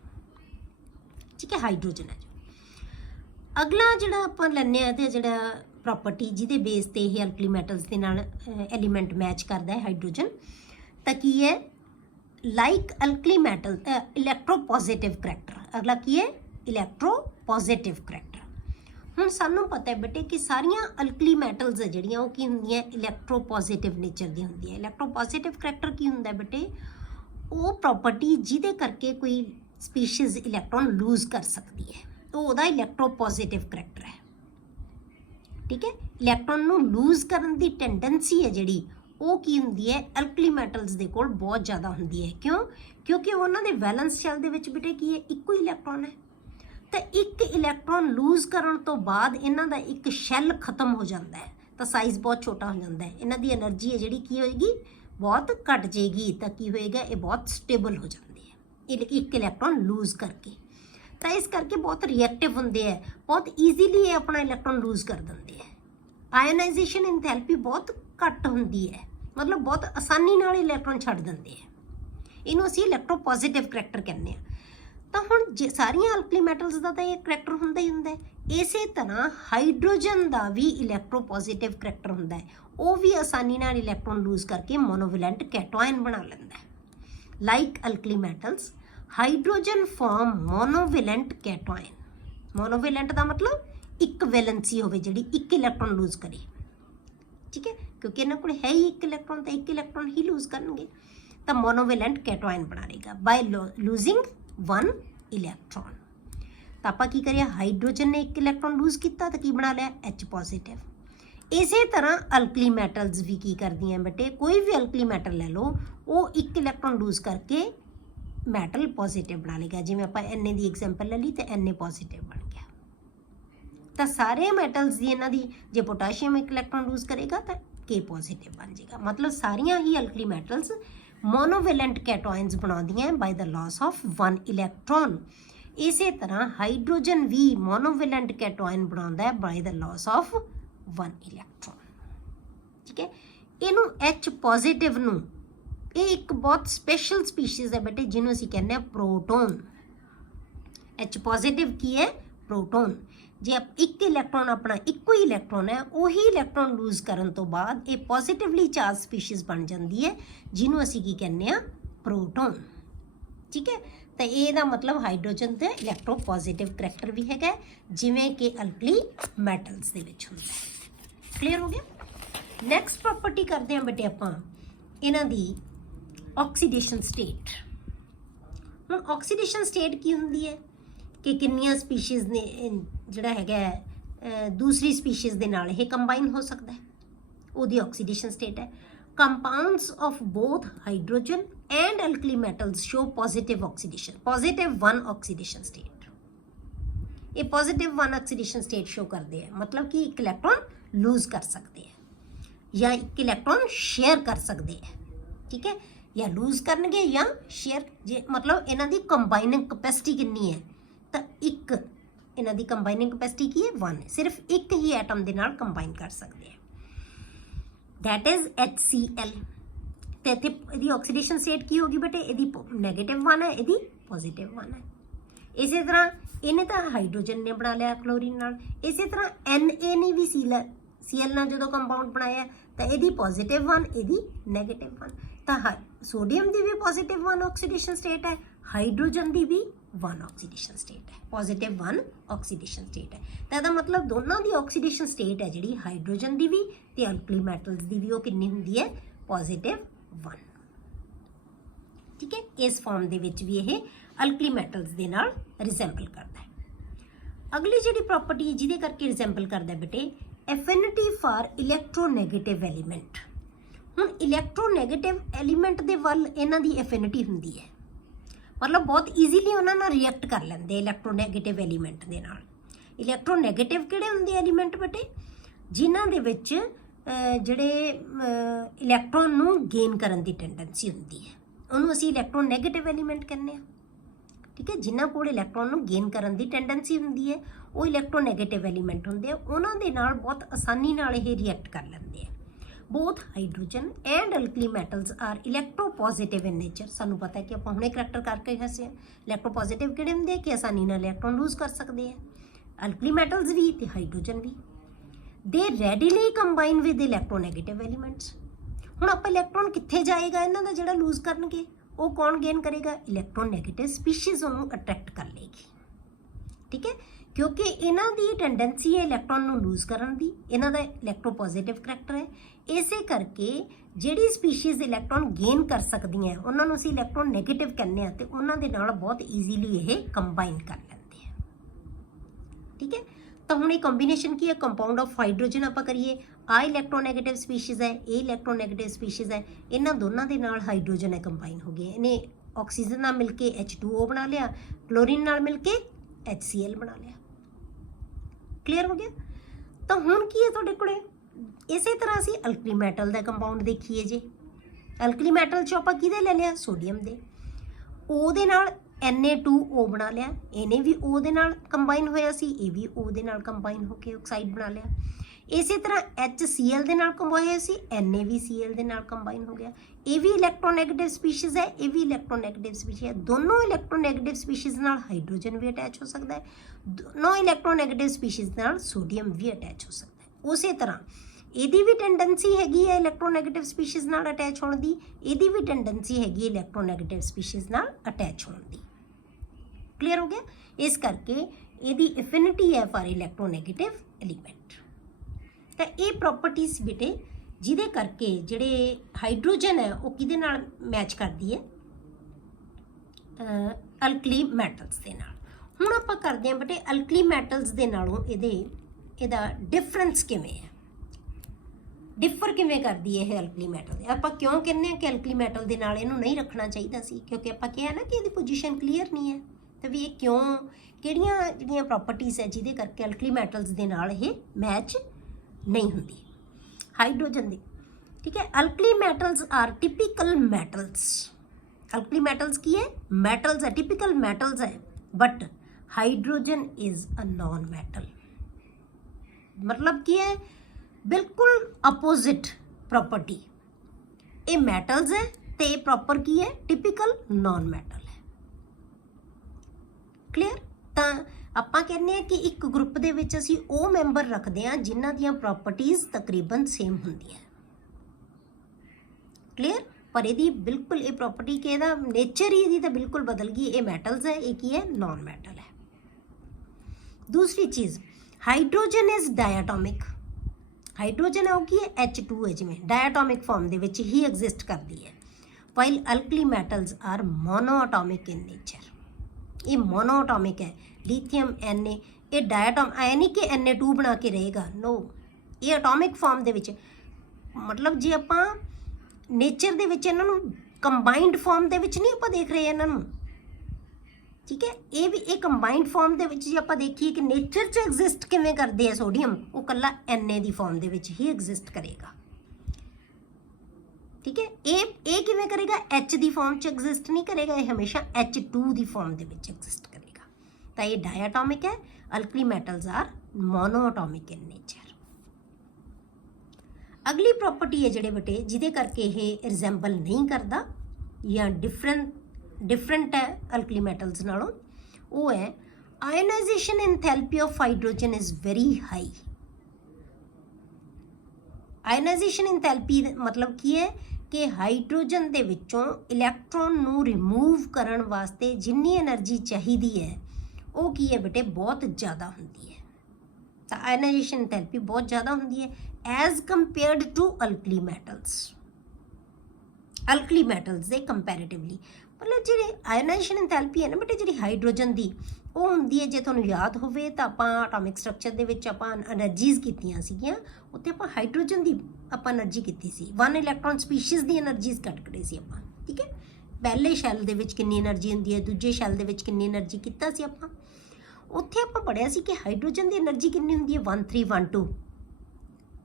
ਠੀਕ ਹੈ। ਹਾਈਡਰੋਜਨ ਹੈ ਜੋ ਅਗਲਾ ਜਿਹੜਾ ਆਪਾਂ ਲੈਂਦੇ ਹਾਂ, ਤੇ ਜਿਹੜਾ ਪ੍ਰੋਪਰਟੀ ਜਿਹਦੇ ਬੇਸ ਤੇ ਇਹ ਅਲਕਲੀ ਮੈਟਲਸ ਦੇ ਨਾਲ ਐਲੀਮੈਂਟ ਮੈਚ ਕਰਦਾ ਹੈ ਹਾਈਡਰੋਜਨ, ਤਾਂ ਕੀ ਹੈ ਲਾਈਕ ਅਲਕਲੀ ਮੈਟਲ ਇਲੈਕਟ੍ਰੋਪੋਜ਼ਿਟਿਵ ਕਰੈਕਟਰ। ਅਗਲਾ ਕੀ ਹੈ ਇਲੈਕਟ੍ਰੋਪੋਜ਼ਿਟਿਵ ਕਰੈਕਟਰ। ਹੁਣ ਸਾਨੂੰ ਪਤਾ ਹੈ ਬੇਟੇ ਕਿ ਸਾਰੀਆਂ ਅਲਕਲੀ ਮੈਟਲਸ ਹੈ ਜਿਹੜੀਆਂ ਉਹ ਕੀ ਹੁੰਦੀਆਂ ਇਲੈਕਟ੍ਰੋਪੋਜ਼ਿਟਿਵ ਨੇਚਰ ਦੀਆਂ ਹੁੰਦੀਆਂ। ਇਲੈਕਟ੍ਰੋਪੋਜ਼ਿਟਿਵ ਕਰੈਕਟਰ ਕੀ ਹੁੰਦਾ ਬੇਟੇ, ਉਹ ਪ੍ਰੋਪਰਟੀ ਜਿਹਦੇ ਕਰਕੇ ਕੋਈ ਸਪੀਸ਼ੀਜ਼ ਇਲੈਕਟ੍ਰੋਨ ਲੂਜ਼ ਕਰ ਸਕਦੀ ਹੈ, ਤਾਂ ਉਹਦਾ ਇਲੈਕਟ੍ਰੋਪੋਜ਼ਿਟਿਵ ਕਰੈਕਟਰ ਹੈ, ਠੀਕ ਹੈ। ਇਲੈਕਟ੍ਰੋਨ ਨੂੰ ਲੂਜ਼ ਕਰਨ ਦੀ ਟੈਂਡੈਂਸੀ ਹੈ ਜਿਹੜੀ ਉਹ ਕੀ ਹੁੰਦੀ ਹੈ ਅਲਕਲੀ ਮੈਟਲਸ ਦੇ ਕੋਲ ਬਹੁਤ ਜ਼ਿਆਦਾ ਹੁੰਦੀ ਹੈ। ਕਿਉਂਕਿ ਉਹਨਾਂ ਦੇ ਵੈਲੈਂਸ ਸ਼ੈਲ ਦੇ ਵਿੱਚ ਬੇਟੇ ਕੀ ਹੈ ਇੱਕੋ ਇਲੈਕਟ੍ਰੋਨ ਹੈ। ਤਾਂ ਇੱਕ ਇਲੈਕਟ੍ਰੋਨ ਲੂਜ਼ ਕਰਨ ਤੋਂ ਬਾਅਦ ਇਹਨਾਂ ਦਾ ਇੱਕ ਸ਼ੈਲ ਖਤਮ ਹੋ ਜਾਂਦਾ ਹੈ, ਤਾਂ ਸਾਈਜ਼ ਬਹੁਤ ਛੋਟਾ ਹੋ ਜਾਂਦਾ ਹੈ। ਇਹਨਾਂ ਦੀ એનર્ਜੀ ਹੈ ਜਿਹੜੀ ਕੀ ਹੋਏਗੀ ਬਹੁਤ ਘਟ ਜਾਏਗੀ। ਤਾਂ ਕੀ ਹੋਏਗਾ ਇਹ ਬਹੁਤ ਸਟੇਬਲ ਹੋ ਜਾਂਦੀ ਹੈ ਇੱਕ ਇਲੈਕਟ੍ਰੋਨ ਲੂਜ਼ ਕਰਕੇ। ਤਾਂ ਇਸ ਕਰਕੇ ਬਹੁਤ ਰਿਐਕਟਿਵ ਹੁੰਦੇ ਹੈ, ਬਹੁਤ ਈਜ਼ੀਲੀ ਇਹ ਆਪਣਾ ਇਲੈਕਟ੍ਰੋਨ ਲੂਜ਼ ਕਰ ਦਿੰਦੇ ਹੈ। ਆਇਓਨਾਈਜੇਸ਼ਨ ਇੰਥੈਲਪੀ ਬਹੁਤ ਘੱਟ ਹੁੰਦੀ ਹੈ, ਮਤਲਬ ਬਹੁਤ ਆਸਾਨੀ ਨਾਲ ਇਲੈਕਟ੍ਰੋਨ ਛੱਡ ਦਿੰਦੇ ਹੈ। ਇਹਨੂੰ ਅਸੀਂ ਇਲੈਕਟ੍ਰੋਪੋਜ਼ਿਟਿਵ ਕਰੈਕਟਰ ਕਹਿੰਦੇ ਹਾਂ। ਤਾਂ ਹੁਣ ਜੇ ਸਾਰੀਆਂ ਅਲਕਲੀ ਮੈਟਲਸ ਦਾ ਤਾਂ ਇਹ ਕਰੈਕਟਰ ਹੁੰਦਾ ਹੀ ਹੁੰਦਾ ਹੈ, ਇਸੇ ਤਰ੍ਹਾਂ ਹਾਈਡਰੋਜਨ ਦਾ ਵੀ ਇਲੈਕਟ੍ਰੋਪੋਜ਼ਿਟਿਵ ਕਰੈਕਟਰ ਹੁੰਦਾ ਹੈ। ਉਹ ਵੀ ਆਸਾਨੀ ਨਾਲ ਇਲੈਕਟ੍ਰੋਨ ਲੂਜ਼ ਕਰਕੇ ਮੋਨੋਵੈਲੈਂਟ ਕੈਟਾਇਨ ਬਣਾ ਲੈਂਦਾ ਹੈ। Like alkali metals hydrogen form monovalent cation. Monovalent ਦਾ ਮਤਲਬ ਇੱਕ ਵੈਲੈਂਸੀ ਹੋਵੇ ਜਿਹੜੀ ਇੱਕ ਇਲੈਕਟ੍ਰੋਨ ਲੂਜ਼ ਕਰੇ, ਠੀਕ ਹੈ, ਕਿਉਂਕਿ ਇਹਨਾਂ ਕੋਲ ਹੈ ਹੀ ਇੱਕ ਇਲੈਕਟ੍ਰੋਨ, ਤਾਂ ਇੱਕ ਇਲੈਕਟ੍ਰੋਨ ਹੀ ਲੂਜ਼ ਕਰਨਗੇ। ਤਾਂ ਮੋਨੋਵੈਲੈਂਟ ਕੈਟਾਇਨ ਬਣਾ ਲੇਗਾ ਬਾਈ ਲੂਜ਼ਿੰਗ 1 ਇਲੈਕਟ੍ਰੋਨ। ਤਾਂ ਆਪਾਂ ਕੀ ਕਰਿਆ ਹਾਈਡਰੋਜਨ ਨੇ ਇੱਕ ਇਲੈਕਟ੍ਰੋਨ ਲੂਜ਼ ਕੀਤਾ ਤਾਂ ਕੀ ਬਣਾ ਲਿਆ H ਪੋਜ਼ਿਟਿਵ। ਇਸੇ ਤਰ੍ਹਾਂ ਅਲਕਲੀ ਮੈਟਲਸ ਵੀ ਕੀ ਕਰਦੀਆਂ ਬੇਟੇ, ਕੋਈ ਵੀ ਅਲਕਲੀ ਮੈਟਲ ਲੈ ਲਓ ਉਹ ਇੱਕ ਇਲੈਕਟ੍ਰੋਨ ਲੂਜ਼ ਕਰਕੇ ਮੈਟਲ ਪੋਜ਼ਿਟਿਵ ਬਣਾ ਲੇਗਾ। ਜਿਵੇਂ ਆਪਾਂ Na ਦੀ ਐਗਜ਼ਾਮਪਲ ਲੈ ਲਈ ਤਾਂ Na ਪੋਜ਼ਿਟਿਵ ਬਣ ਗਿਆ। ਤਾਂ ਸਾਰੇ ਮੈਟਲਸ ਦੀ ਇਹਨਾਂ ਦੀ ਜੇ ਪੋਟਾਸ਼ੀਅਮ ਇੱਕ ਇਲੈਕਟ੍ਰੋਨ ਲੂਜ਼ ਕਰੇਗਾ ਤਾਂ K ਪੋਜ਼ਿਟਿਵ ਬਣ ਜਾਏਗਾ। ਮਤਲਬ ਸਾਰੀਆਂ ਹੀ ਅਲਕਲੀ ਮੈਟਲਸ ਮੋਨੋਵੈਲੈਂਟ ਕੈਟਾਇਨਸ ਬਣਾਉਂਦੀਆਂ ਬਾਈ ਦ ਲਾਸ ਆਫ 1 ਇਲੈਕਟ੍ਰੋਨ। ਇਸੇ ਤਰ੍ਹਾਂ ਹਾਈਡਰੋਜਨ ਵੀ ਮੋਨੋਵੈਲੈਂਟ ਕੈਟਾਇਨ ਬਣਾਉਂਦਾ ਹੈ ਬਾਈ ਦ ਲਾਸ ਆਫ 1 ਇਲੈਕਟ੍ਰੋਨ। ठीक है। ਇਹਨੂੰ H ਪੋਜ਼ਿਟਿਵ ਨੂੰ, ਇਹ ਇੱਕ ਬਹੁਤ ਸਪੈਸ਼ਲ ਸਪੀਸ਼ੀਜ਼ ਹੈ ਬੇਟੇ ਜਿਹਨੂੰ ਅਸੀਂ ਕਹਿੰਦੇ ਆ ਪ੍ਰੋਟੋਨ। H ਪੋਜ਼ਿਟਿਵ ਕੀ ਹੈ? ਪ੍ਰੋਟੋਨ। ਜੇ ਇੱਕ ਇਲੈਕਟ੍ਰੋਨ ਆਪਣਾ ਇੱਕੋ ਹੀ ਇਲੈਕਟ੍ਰੋਨ ਹੈ, ਉਹੀ ਇਲੈਕਟ੍ਰੋਨ ਲੂਜ਼ ਕਰਨ ਤੋਂ ਬਾਅਦ ਇਹ ਪੋਜ਼ਿਟਿਵਲੀ ਚਾਰਜ ਸਪੀਸ਼ੀਜ਼ ਬਣ ਜਾਂਦੀ ਹੈ ਜਿਹਨੂੰ ਅਸੀਂ ਕੀ ਕਹਿੰਦੇ ਆ? ਪ੍ਰੋਟੋਨ। ਠੀਕ ਹੈ। ਤਾਂ ਇਹਦਾ ਮਤਲਬ ਹਾਈਡਰੋਜਨ ਦਾ ਇਲੈਕਟ੍ਰੋ ਪੋਜ਼ਿਟਿਵ ਕਰੈਕਟਰ ਵੀ ਹੈਗਾ ਜਿਵੇਂ ਕਿ ਅਲਕਲੀ ਮੈਟਲਸ ਦੇ ਵਿੱਚ ਹੁੰਦਾ ਹੈ। ਕਲੀਅਰ ਹੋ ਗਿਆ। ਨੈਕਸਟ ਪ੍ਰੋਪਰਟੀ ਕਰਦੇ ਹਾਂ ਬੇਟੇ ਆਪਾਂ ਇਹਨਾਂ ਦੀ ਆਕਸੀਡੇਸ਼ਨ ਸਟੇਟ। ਹੁਣ ਆਕਸੀਡੇਸ਼ਨ ਸਟੇਟ ਕੀ ਹੁੰਦੀ ਹੈ ਕਿ ਕਿੰਨੀਆਂ ਸਪੀਸ਼ੀਜ਼ ਨੇ ਜਿਹੜਾ ਹੈਗਾ ਦੂਸਰੀ ਸਪੀਸ਼ੀਜ਼ ਦੇ ਨਾਲ ਇਹ ਕੰਬਾਈਨ ਹੋ ਸਕਦਾ ਹੈ, ਉਹਦੀ ਆਕਸੀਡੇਸ਼ਨ ਸਟੇਟ ਹੈ। compounds of both hydrogen and alkali metals show positive oxidation, positive 1 oxidation state। ये positive 1 oxidation state show करते हैं, मतलब कि एक इलेक्ट्रॉन लूज कर सकते हैं या एक इलेक्ट्रॉन शेयर कर सकते हैं। ठीक है, या लूज करनगे या शेयर, जे मतलब इन्हां दी कंबाइनिंग कैपेसिटी कितनी है? तो एक इन्हां दी कंबाइनिंग कैपेसिटी की है 1 है, सिर्फ एक ही एटम दे नाल कंबाइन कर सकते हैं, दैट इज HCl। तो इत्थे इहदी ऑक्सीडेशन स्टेट की होगी बेटे? इहदी -1 है, इहदी +1 है। इसी तरह इन्हें तो हाइड्रोजन ने बना लिया क्लोरीन नाल, इसी तरह Na ने भी Cl नाल जो कंपाउंड बनाया तो इहदी +1, इहदी -1। तो सोडियम की भी +1 ऑक्सीडेशन स्टेट है, हाइड्रोजन की भी 1 ऑक्सीडेशन स्टेट है, +1 ऑक्सीडेशन स्टेट है। तो इसका मतलब दोनों की ऑक्सीडेशन स्टेट है जी हाइड्रोजन की भी ते अल्कली मैटल्स की भी, वो कितनी होंदी है? +1। ठीक है, इस फॉर्म दे विच भी ये अल्कली मैटल्स दे नाल रिजेंबल करता है। अगली जी प्रॉपर्टी जिहदे करके रिजेंबल करता है बेटे, एफिनिटी फॉर इलैक्ट्रोनैगेटिव एलीमेंट। हुण इलैक्ट्रोनैगेटिव एलीमेंट दे वल इन्हां दी एफिनिटी हुंदी है, मतलब बहुत ईजीली उन्होंने रिएक्ट कर लेंगे इलैक्ट्रोनैगेटिव एलीमेंट के नाल। इलैक्ट्रोनैगेटिव किहड़े हुंदे एलीमेंट बेटे? जिन्हां दे विच जिहड़े इलैक्ट्रॉन नूं गेन करन दी टेंडेंसी हुंदी है, उहनूं असीं इलैक्ट्रोनैगेटिव एलीमेंट कहने आ। ठीक है, जिन्हां कोल इलैक्ट्रॉन नूं गेन करन दी टेंडेंसी हुंदी है वो इलैक्ट्रोनैगेटिव एलीमेंट हुंदे आ, उहनां दे नाल बहुत आसानी नाल इह रिएक्ट कर लेंदे आ। Both hydrogen and alkali metals are electropositive in nature. सानू पता है कि आप हुणे करैक्टर करके हसे इलैक्ट्रोपॉजिटिव किहड़े हुंदे कि आसानी नाल इलैक्ट्रॉन लूज कर सकते हैं, अल्कली मैटल्स भी ते हाइड्रोजन भी। दे रेडिली कंबाइन विद इलैक्ट्रोनैगेटिव एलीमेंट्स। हुण आपां इलैक्ट्रॉन कित्थे जाएगा इन्हां दा जिहड़ा लूज करनगे, वो कौन गेन करेगा? इलैक्ट्रोनैगेटिव स्पीशीज़ उहनूं अट्रैक्ट कर लेगी। ठीक है, क्योंकि इन्हां दी टेंडेंसी है इलैक्ट्रॉन नूं लूज करन दी, इन्हां दा इलैक्ट्रोपॉजिटिव करैक्टर है, इसे करके जिहड़ी स्पीशीज़ इलैक्ट्रॉन गेन कर सकदियां उन्हां नूं असीं इलैक्ट्रॉन नैगेटिव कहने आ ते उन्हां दे नाल बहुत ईजीली ये कंबाइन कर लैंदे आ। ठीक है, तो हुण ये कंबीनेशन की है? कंपाउंड ऑफ हाइड्रोजन आपां करिए, आ इलैक्ट्रोनैगेटिव स्पीशीज़ है, ये इलैक्ट्रोनैगेटिव स्पीशीज़ है, इन्हां दोनों दे नाल हाइड्रोजन है कंबाइन हो गए, इन्हें ऑक्सीजन नाल मिल के H2O बना लिया, क्लोरीन नाल मिल के HCl बना लिया। क्लीयर हो गया। तो हुण की है तुहाडे कोले? इसे तरह असीं अल्कली मैटल का कंपाउंड देखिए जी। अल्कली मैटल चों आपां किहदे ले लिया? सोडियम दे, ओ दे नाल Na2O बना लिया, इन्हें भी O दे नाल कंबाइन होया सी, ये भी O दे नाल कंबाइन होके ऑक्साइड बना लिया। इसी तरह HCl दे नाल कंबाइन होया सी, Na भी Cl दे नाल कंबाइन हो गया। ये भी इलैक्ट्रोनैगेटिव स्पीशीज़ है, ये भी इलैक्ट्रोनैगेटिव स्पीशीज़ है। दोनों इलैक्ट्रोनैगेटिव स्पीशीज़ नाल हाइड्रोजन भी अटैच हो सकता है, दोनों इलैक्ट्रोनैगेटिव स्पीशीज़ नाल सोडियम भी अटैच हो सकता है। उसी तरह ਇਹਦੀ भी टेंडेंसी हैगी है इलैक्ट्रोनैगेटिव स्पीशीज़ नाल अटैच होने की, ਇਹਦੀ भी टेंडेंसी हैगी इलैक्ट्रोनैगेटिव स्पीशीज़ नाल अटैच होने की। क्लीयर हो गया। इस करके ਇਹਦੀ एफिनिटी है फॉर इलैक्ट्रोनैगेटिव एलीमेंट। तो ये प्रॉपर्टीज़ बेटे जिहदे करके जिहड़े हाइड्रोजन है वो किहदे नाल मैच करदी है? अल्कली मैटल्स दे नाल। हुण आपां करदे हां बेटे अल्कली मैटल्स दे नालों ਇਹਦਾ डिफरेंस किवें है, डिफर किवें करदी है ये अल्कली मैटल। आपां क्यों कहने कि अल्कली मैटल दे नाल इहनूं नहीं रखना चाहिए सी? क्योंकि आपां कहा ना कि इसकी पोजीशन क्लीयर नहीं है। तो भी ये क्यों, किहड़ियां जिहड़ियां प्रॉपर्टीज़ है जिहदे करके अल्कली मैटल्स दे नाल ये मैच नहीं हुंदी हाइड्रोजन दी। ठीक है, alkali metals are typical metals. Alkali metals की है? मैटल्स है, टिपिकल मैटल्स है, but hydrogen is a non metal. मतलब की है? बिल्कुल अपोजिट प्रॉपर्टी ये मैटल्स है ते प्रॉपर की है टिपिकल नॉन मैटल है। क्लीयर। तो ਆਪਾਂ ਕਹਿੰਦੇ ਆ ਕਿ ਇੱਕ ਗਰੁੱਪ ਦੇ ਵਿੱਚ ਅਸੀਂ ਉਹ ਮੈਂਬਰ ਰੱਖਦੇ ਆ ਜਿਨ੍ਹਾਂ ਦੀਆਂ ਪ੍ਰੋਪਰਟੀਜ਼ ਤਕਰੀਬਨ ਸੇਮ ਹੁੰਦੀਆਂ। ਕਲੀਅਰ। ਪਰ ਇਹਦੀ ਬਿਲਕੁਲ ਇਹ ਪ੍ਰੋਪਰਟੀ ਕਿ ਇਹਦਾ ਨੇਚਰ ਹੀ ਇਹਦੀ ਤਾਂ ਬਿਲਕੁਲ ਬਦਲ ਗਈ। ਇਹ ਮੈਟਲਸ ਹੈ, ਇਹ ਕੀ ਹੈ ਨॉन ਮੈਟਲ ਹੈ। दूसरी चीज़ हाइड्रोजन इज डायटोमिक। हाइड्रोजन है वो की है H2 है जिमें डायटोमिक फॉर्म दे विच ही एग्जिस्ट करती है। While alkali metals are monoatomic in nature. ये मोनोएटॉमिक है। लिथियम Na ये डायटोम ऐ नहीं कि Na2 बना के रहेगा, नो ये एटॉमिक फॉर्म दे विच मतलब जे आपां नेचर दे विच इन्हां नूं कंबाइंड फॉर्म दे विच नहीं आपां देख रहे इन्हां नूं, ठीक है। ये भी एक कंबाइंड फॉर्म दे विच जे आपां देखिए कि नेचर च एग्जिस्ट किवें करदे आ सोडियम, वो कल्ला Na दी फॉर्म दे विच ही एग्जिस्ट करेगा, ठीक है। ये किवें करेगा H दी फॉर्म च एग्जिस्ट नहीं करेगा, ये हमेशा H2 दी फॉर्म दे विच एग्जिस्ट करेगा। तो ये डायटोमिक है। Alkali metals are monoatomic in nature. अगली प्रॉपर्टी है जिहड़े बटे जिहदे करके ये रिजेंबल नहीं करता या डिफरेंट है अल्कली मेटल्स नालों, वो है ionisation enthalpy of hydrogen is very high. Ionisation enthalpy मतलब की है कि हाइड्रोजन दे विचों इलैक्ट्रॉन नूं रिमूव करन वास्ते जिन्नी एनर्जी चाहिदी है वो की है बेटे बहुत ज़्यादा होंदी है। तो आयनाइजेशन एंथैल्पी बहुत ज़्यादा होंदी है as compared to alkali metals. Alkali metals दे कंपैरेटिवली मतलब जी आयनाइजेशन एंथैल्पी है ना बेटे जी हाइड्रोजन दी वो होंदी है। जे तुहानूं याद होवे तो आपां एटॉमिक स्ट्रक्चर दे विच आपां एनर्जीज़ कीतियां सीगियां, उत्ते आपां हाइड्रोजन दी आपां एनर्जी कीती सी, 1 इलैक्ट्रॉन स्पीशीज़ दी एनर्जीज़ कट करी सी आपां, ठीक है। पहले शैल दे विच कितनी एनर्जी होंदी है, दूजे शैल दे विच कितनी एनर्जी कीता सी आपां। उत्थे आपां पढ़िया सी कि हाइड्रोजन दी एनर्जी कितनी होंदी है 1312,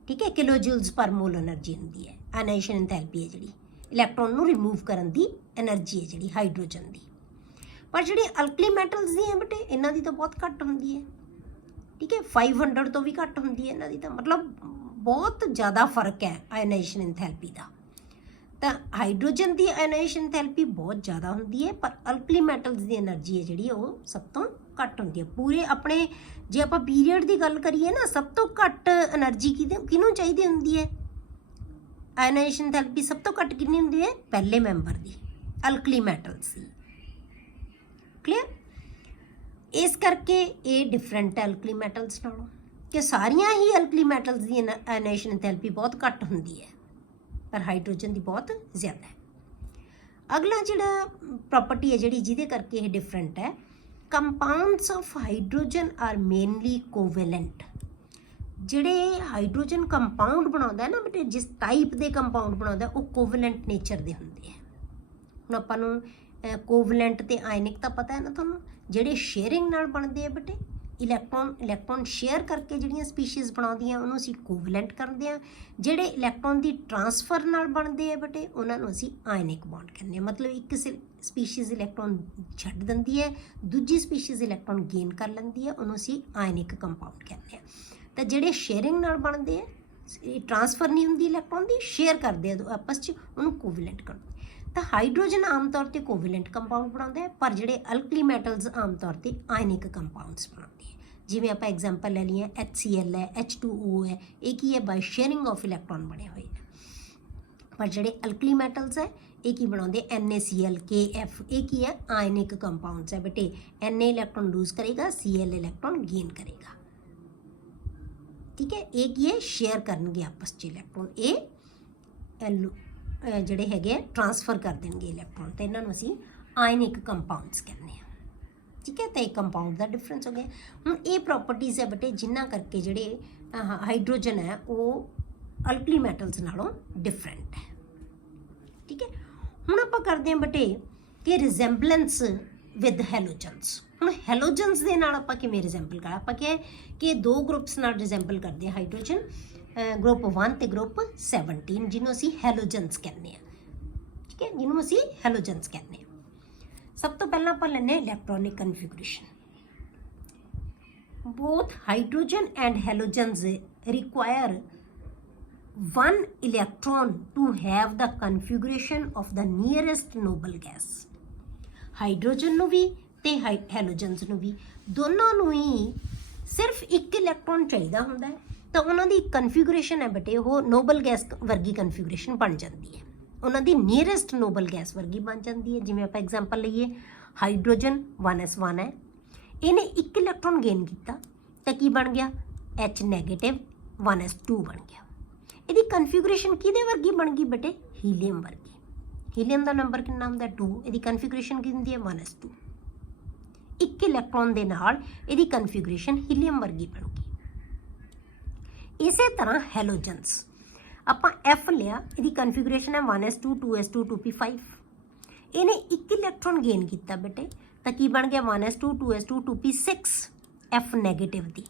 ठीक है, किलो जूल्स पर मोल एनर्जी होंदी है। आयनाइजेशन एंथैल्पी है जिहड़ी इलैक्ट्रॉन नूं रिमूव करन दी एनर्जी है जिहड़ी हाइड्रोजन दी। पर जिहड़ी अल्कली मैटल्स दी है बेटे इन्हां दी तो बहुत घट होंदी है, ठीक है, 500 तो भी घट होंदी है इन्हां दी, तो मतलब बहुत ज़्यादा फर्क है आयनाइजेशन एंथैल्पी का। तो हाइड्रोजन की आयनाइजेशन एंथैल्पी बहुत ज़्यादा होंदी है, पर अल्कली मैटल्स की एनर्जी है जिहड़ी वो सब तो घट होंदी है। पूरे अपने जे आपां पीरियड की गल करिए ना, सब तो घट एनर्जी किहनूं चाहिदी होंदी है, आयनाइजेशन एंथैल्पी सब तो घट कितनी होंदी है पहले मैंबर की अल्कली मैटल्स की। क्लीयर। इस करके ये डिफरेंट है अल्कली मैटल्स नालों कि सारियां ही अल्कली मैटल्स की आयनाइजेशन एंथैल्पी बहुत घट होंदी है, पर हाइड्रोजन की बहुत ज़्यादा है। अगला जिहड़ा प्रॉपर्टी है जिहड़ी जिहदे करके ये डिफरेंट है, compounds of hydrogen are mainly covalent. जिहड़े हाइड्रोजन कंपाउंड बनाउंदा है ना बेटे, जिस टाइप के कंपाउंड बनाउंदा वो कोवेलेंट नेचर दे हुंदे है। हुण आपां नूं कोवेलेंट ते आयनिक तो पता है ना तुहानूं, जिहड़े शेयरिंग नाल बनदे हैं बेटे, इलैक्ट्रॉन शेयर करके जिहड़ियां स्पीशीज़ बनाउंदियां उहनूं असीं कोवेलेंट करदे हां। जिहड़े इलैक्ट्रॉन दी ट्रांसफर नाल बनदे हैं बेटे उहनां नूं असीं आयनिक बॉन्ड कहंदे हां। मतलब एक स्पीशीज़ इलैक्ट्रॉन छड्ड दिंदी है, दूजी स्पीशीज़ इलैक्ट्रॉन गेन कर लैंदी है, उहनूं असीं आयनिक कंपाउंड कहंदे हां। तो जिहड़े शेयरिंग नाल बनदे हैं, ट्रांसफर नहीं हुंदी इलैक्ट्रॉन दी, शेयर करदे हैं आपस च, उहनूं कोवेलेंट कहंदे। तो हाइड्रोजन आम तौर पर कोवेलेंट कंपाउंड बनाता है, पर जिहड़े अल्कली मैटल्स आम तौर पर आयनिक कंपाउंड्स बनाते हैं। जिवें आप एग्जाम्पल ले लिए HCl है, H2O है, एक ही है बाय शेयरिंग ऑफ इलैक्ट्रॉन बने हुए हैं। पर जिहड़े अल्कली मैटल्स है एक ही बनाते NaCl, KF, एक ही है आयनिक कंपाउंड्स है बेटे। Na इलैक्ट्रॉन लूज करेगा, Cl इलैक्ट्रॉन गेन करेगा, ठीक है। एक ही है शेयर करनगे आपस च इलैक्ट्रॉन, ये ਜਿਹੜੇ ਹੈਗੇ ट्रांसफर कर देंगे इलैक्ट्रॉन, तो इन्हों असी आयनिक कंपाउंड्स कहते हैं, ठीक है। तो एक कंपाउंड का डिफरेंस हो गया। हुण ये प्रॉपर्टीज़ है बेटे जिन्हां करके जिहड़े हाइड्रोजन है वो अल्कली मैटल्स नालों डिफरेंट है, ठीक है। हुण आपां करदे हां बेटे कि रिजेंबलेंस विद हैलोजन्स। हुण हैलोजन्स दे नाल आपां किवें रिजेंबल करा, आपां क्या कि दो ग्रुप्स नाल रिजेंबल करदे हां हाइड्रोजन, ग्रुप 1 ते ग्रुप 17 जिन्हों असी हैलोजन्स कहते हैं, ठीक है, जिन्हों असी हैलोजन्स कहते हैं। सब तो पहला आप लेने electronic configuration. Both hydrogen and halogens require one electron to have the configuration of the nearest noble gas। Hydrogen ਨੂੰ ਵੀ ਤੇ ਹੈਲੋਜਨਸ ਨੂੰ ਵੀ ਦੋਨਾਂ ਨੂੰ ਹੀ ਸਿਰਫ ਇੱਕ ਇਲੈਕਟ੍ਰੋਨ ਚਾਹੀਦਾ ਹੁੰਦਾ ਹੈ ਤਾਂ ਉਹਨਾਂ ਦੀ ਕਨਫੀਗੂਰੇਸ਼ਨ ਹੈ ਬੇਟੇ ਉਹ ਨੋਬਲ ਗੈਸ ਵਰਗੀ ਕਨਫੀਗੂਰੇਸ਼ਨ ਬਣ ਜਾਂਦੀ ਹੈ, ਉਹਨਾਂ ਦੀ ਨੀਅਰੈਸਟ ਨੋਬਲ ਗੈਸ ਵਰਗੀ ਬਣ ਜਾਂਦੀ ਹੈ। ਜਿਵੇਂ ਆਪਾਂ ਐਗਜ਼ਾਮਪਲ ਲਈਏ ਹਾਈਡਰੋਜਨ 1s1 ਹੈ, ਇਹਨੇ ਇੱਕ ਇਲੈਕਟ੍ਰੋਨ ਗੇਨ ਕੀਤਾ ਤਾਂ ਕੀ ਬਣ ਗਿਆ H ਨੈਗੇਟਿਵ 1s2 ਬਣ ਗਿਆ। ਇਹਦੀ ਕਨਫੀਗੂਰੇਸ਼ਨ ਕਿਹਦੇ ਵਰਗੀ ਬਣ ਗਈ ਬੇਟੇ ਹੀਲੀਅਮ ਵਰਗੀ। ਹੀਲੀਅਮ ਦਾ ਨੰਬਰ ਕਿੰਨਾ ਹੁੰਦਾ 2, ਇਹਦੀ ਕਨਫੀਗੂਰੇਸ਼ਨ ਕੀ ਹੁੰਦੀ ਹੈ 1s2। ਇੱਕ ਇਲੈਕਟ੍ਰੋਨ ਦੇ ਨਾਲ ਇਹਦੀ ਕਨਫੀਗੂਰੇਸ਼ਨ ਹੀਲੀਅਮ ਵਰਗੀ ਬਣ ਗਈ। ਇਸੇ ਤਰ੍ਹਾਂ ਹੈਲੋਜਨਸ ਆਪਾਂ F ਲਿਆ, ਇਹਦੀ ਕਨਫੀਗੂਰੇਸ਼ਨ ਹੈ 1s2 2s2 2p5। ਇਹਨੇ ਇੱਕ ਇਲੈਕਟ੍ਰੋਨ ਗੇਨ ਕੀਤਾ ਬੇਟੇ ਤਾਂ ਕੀ ਬਣ ਗਿਆ 1s2 2s2 2p6 F negative ਦੀ।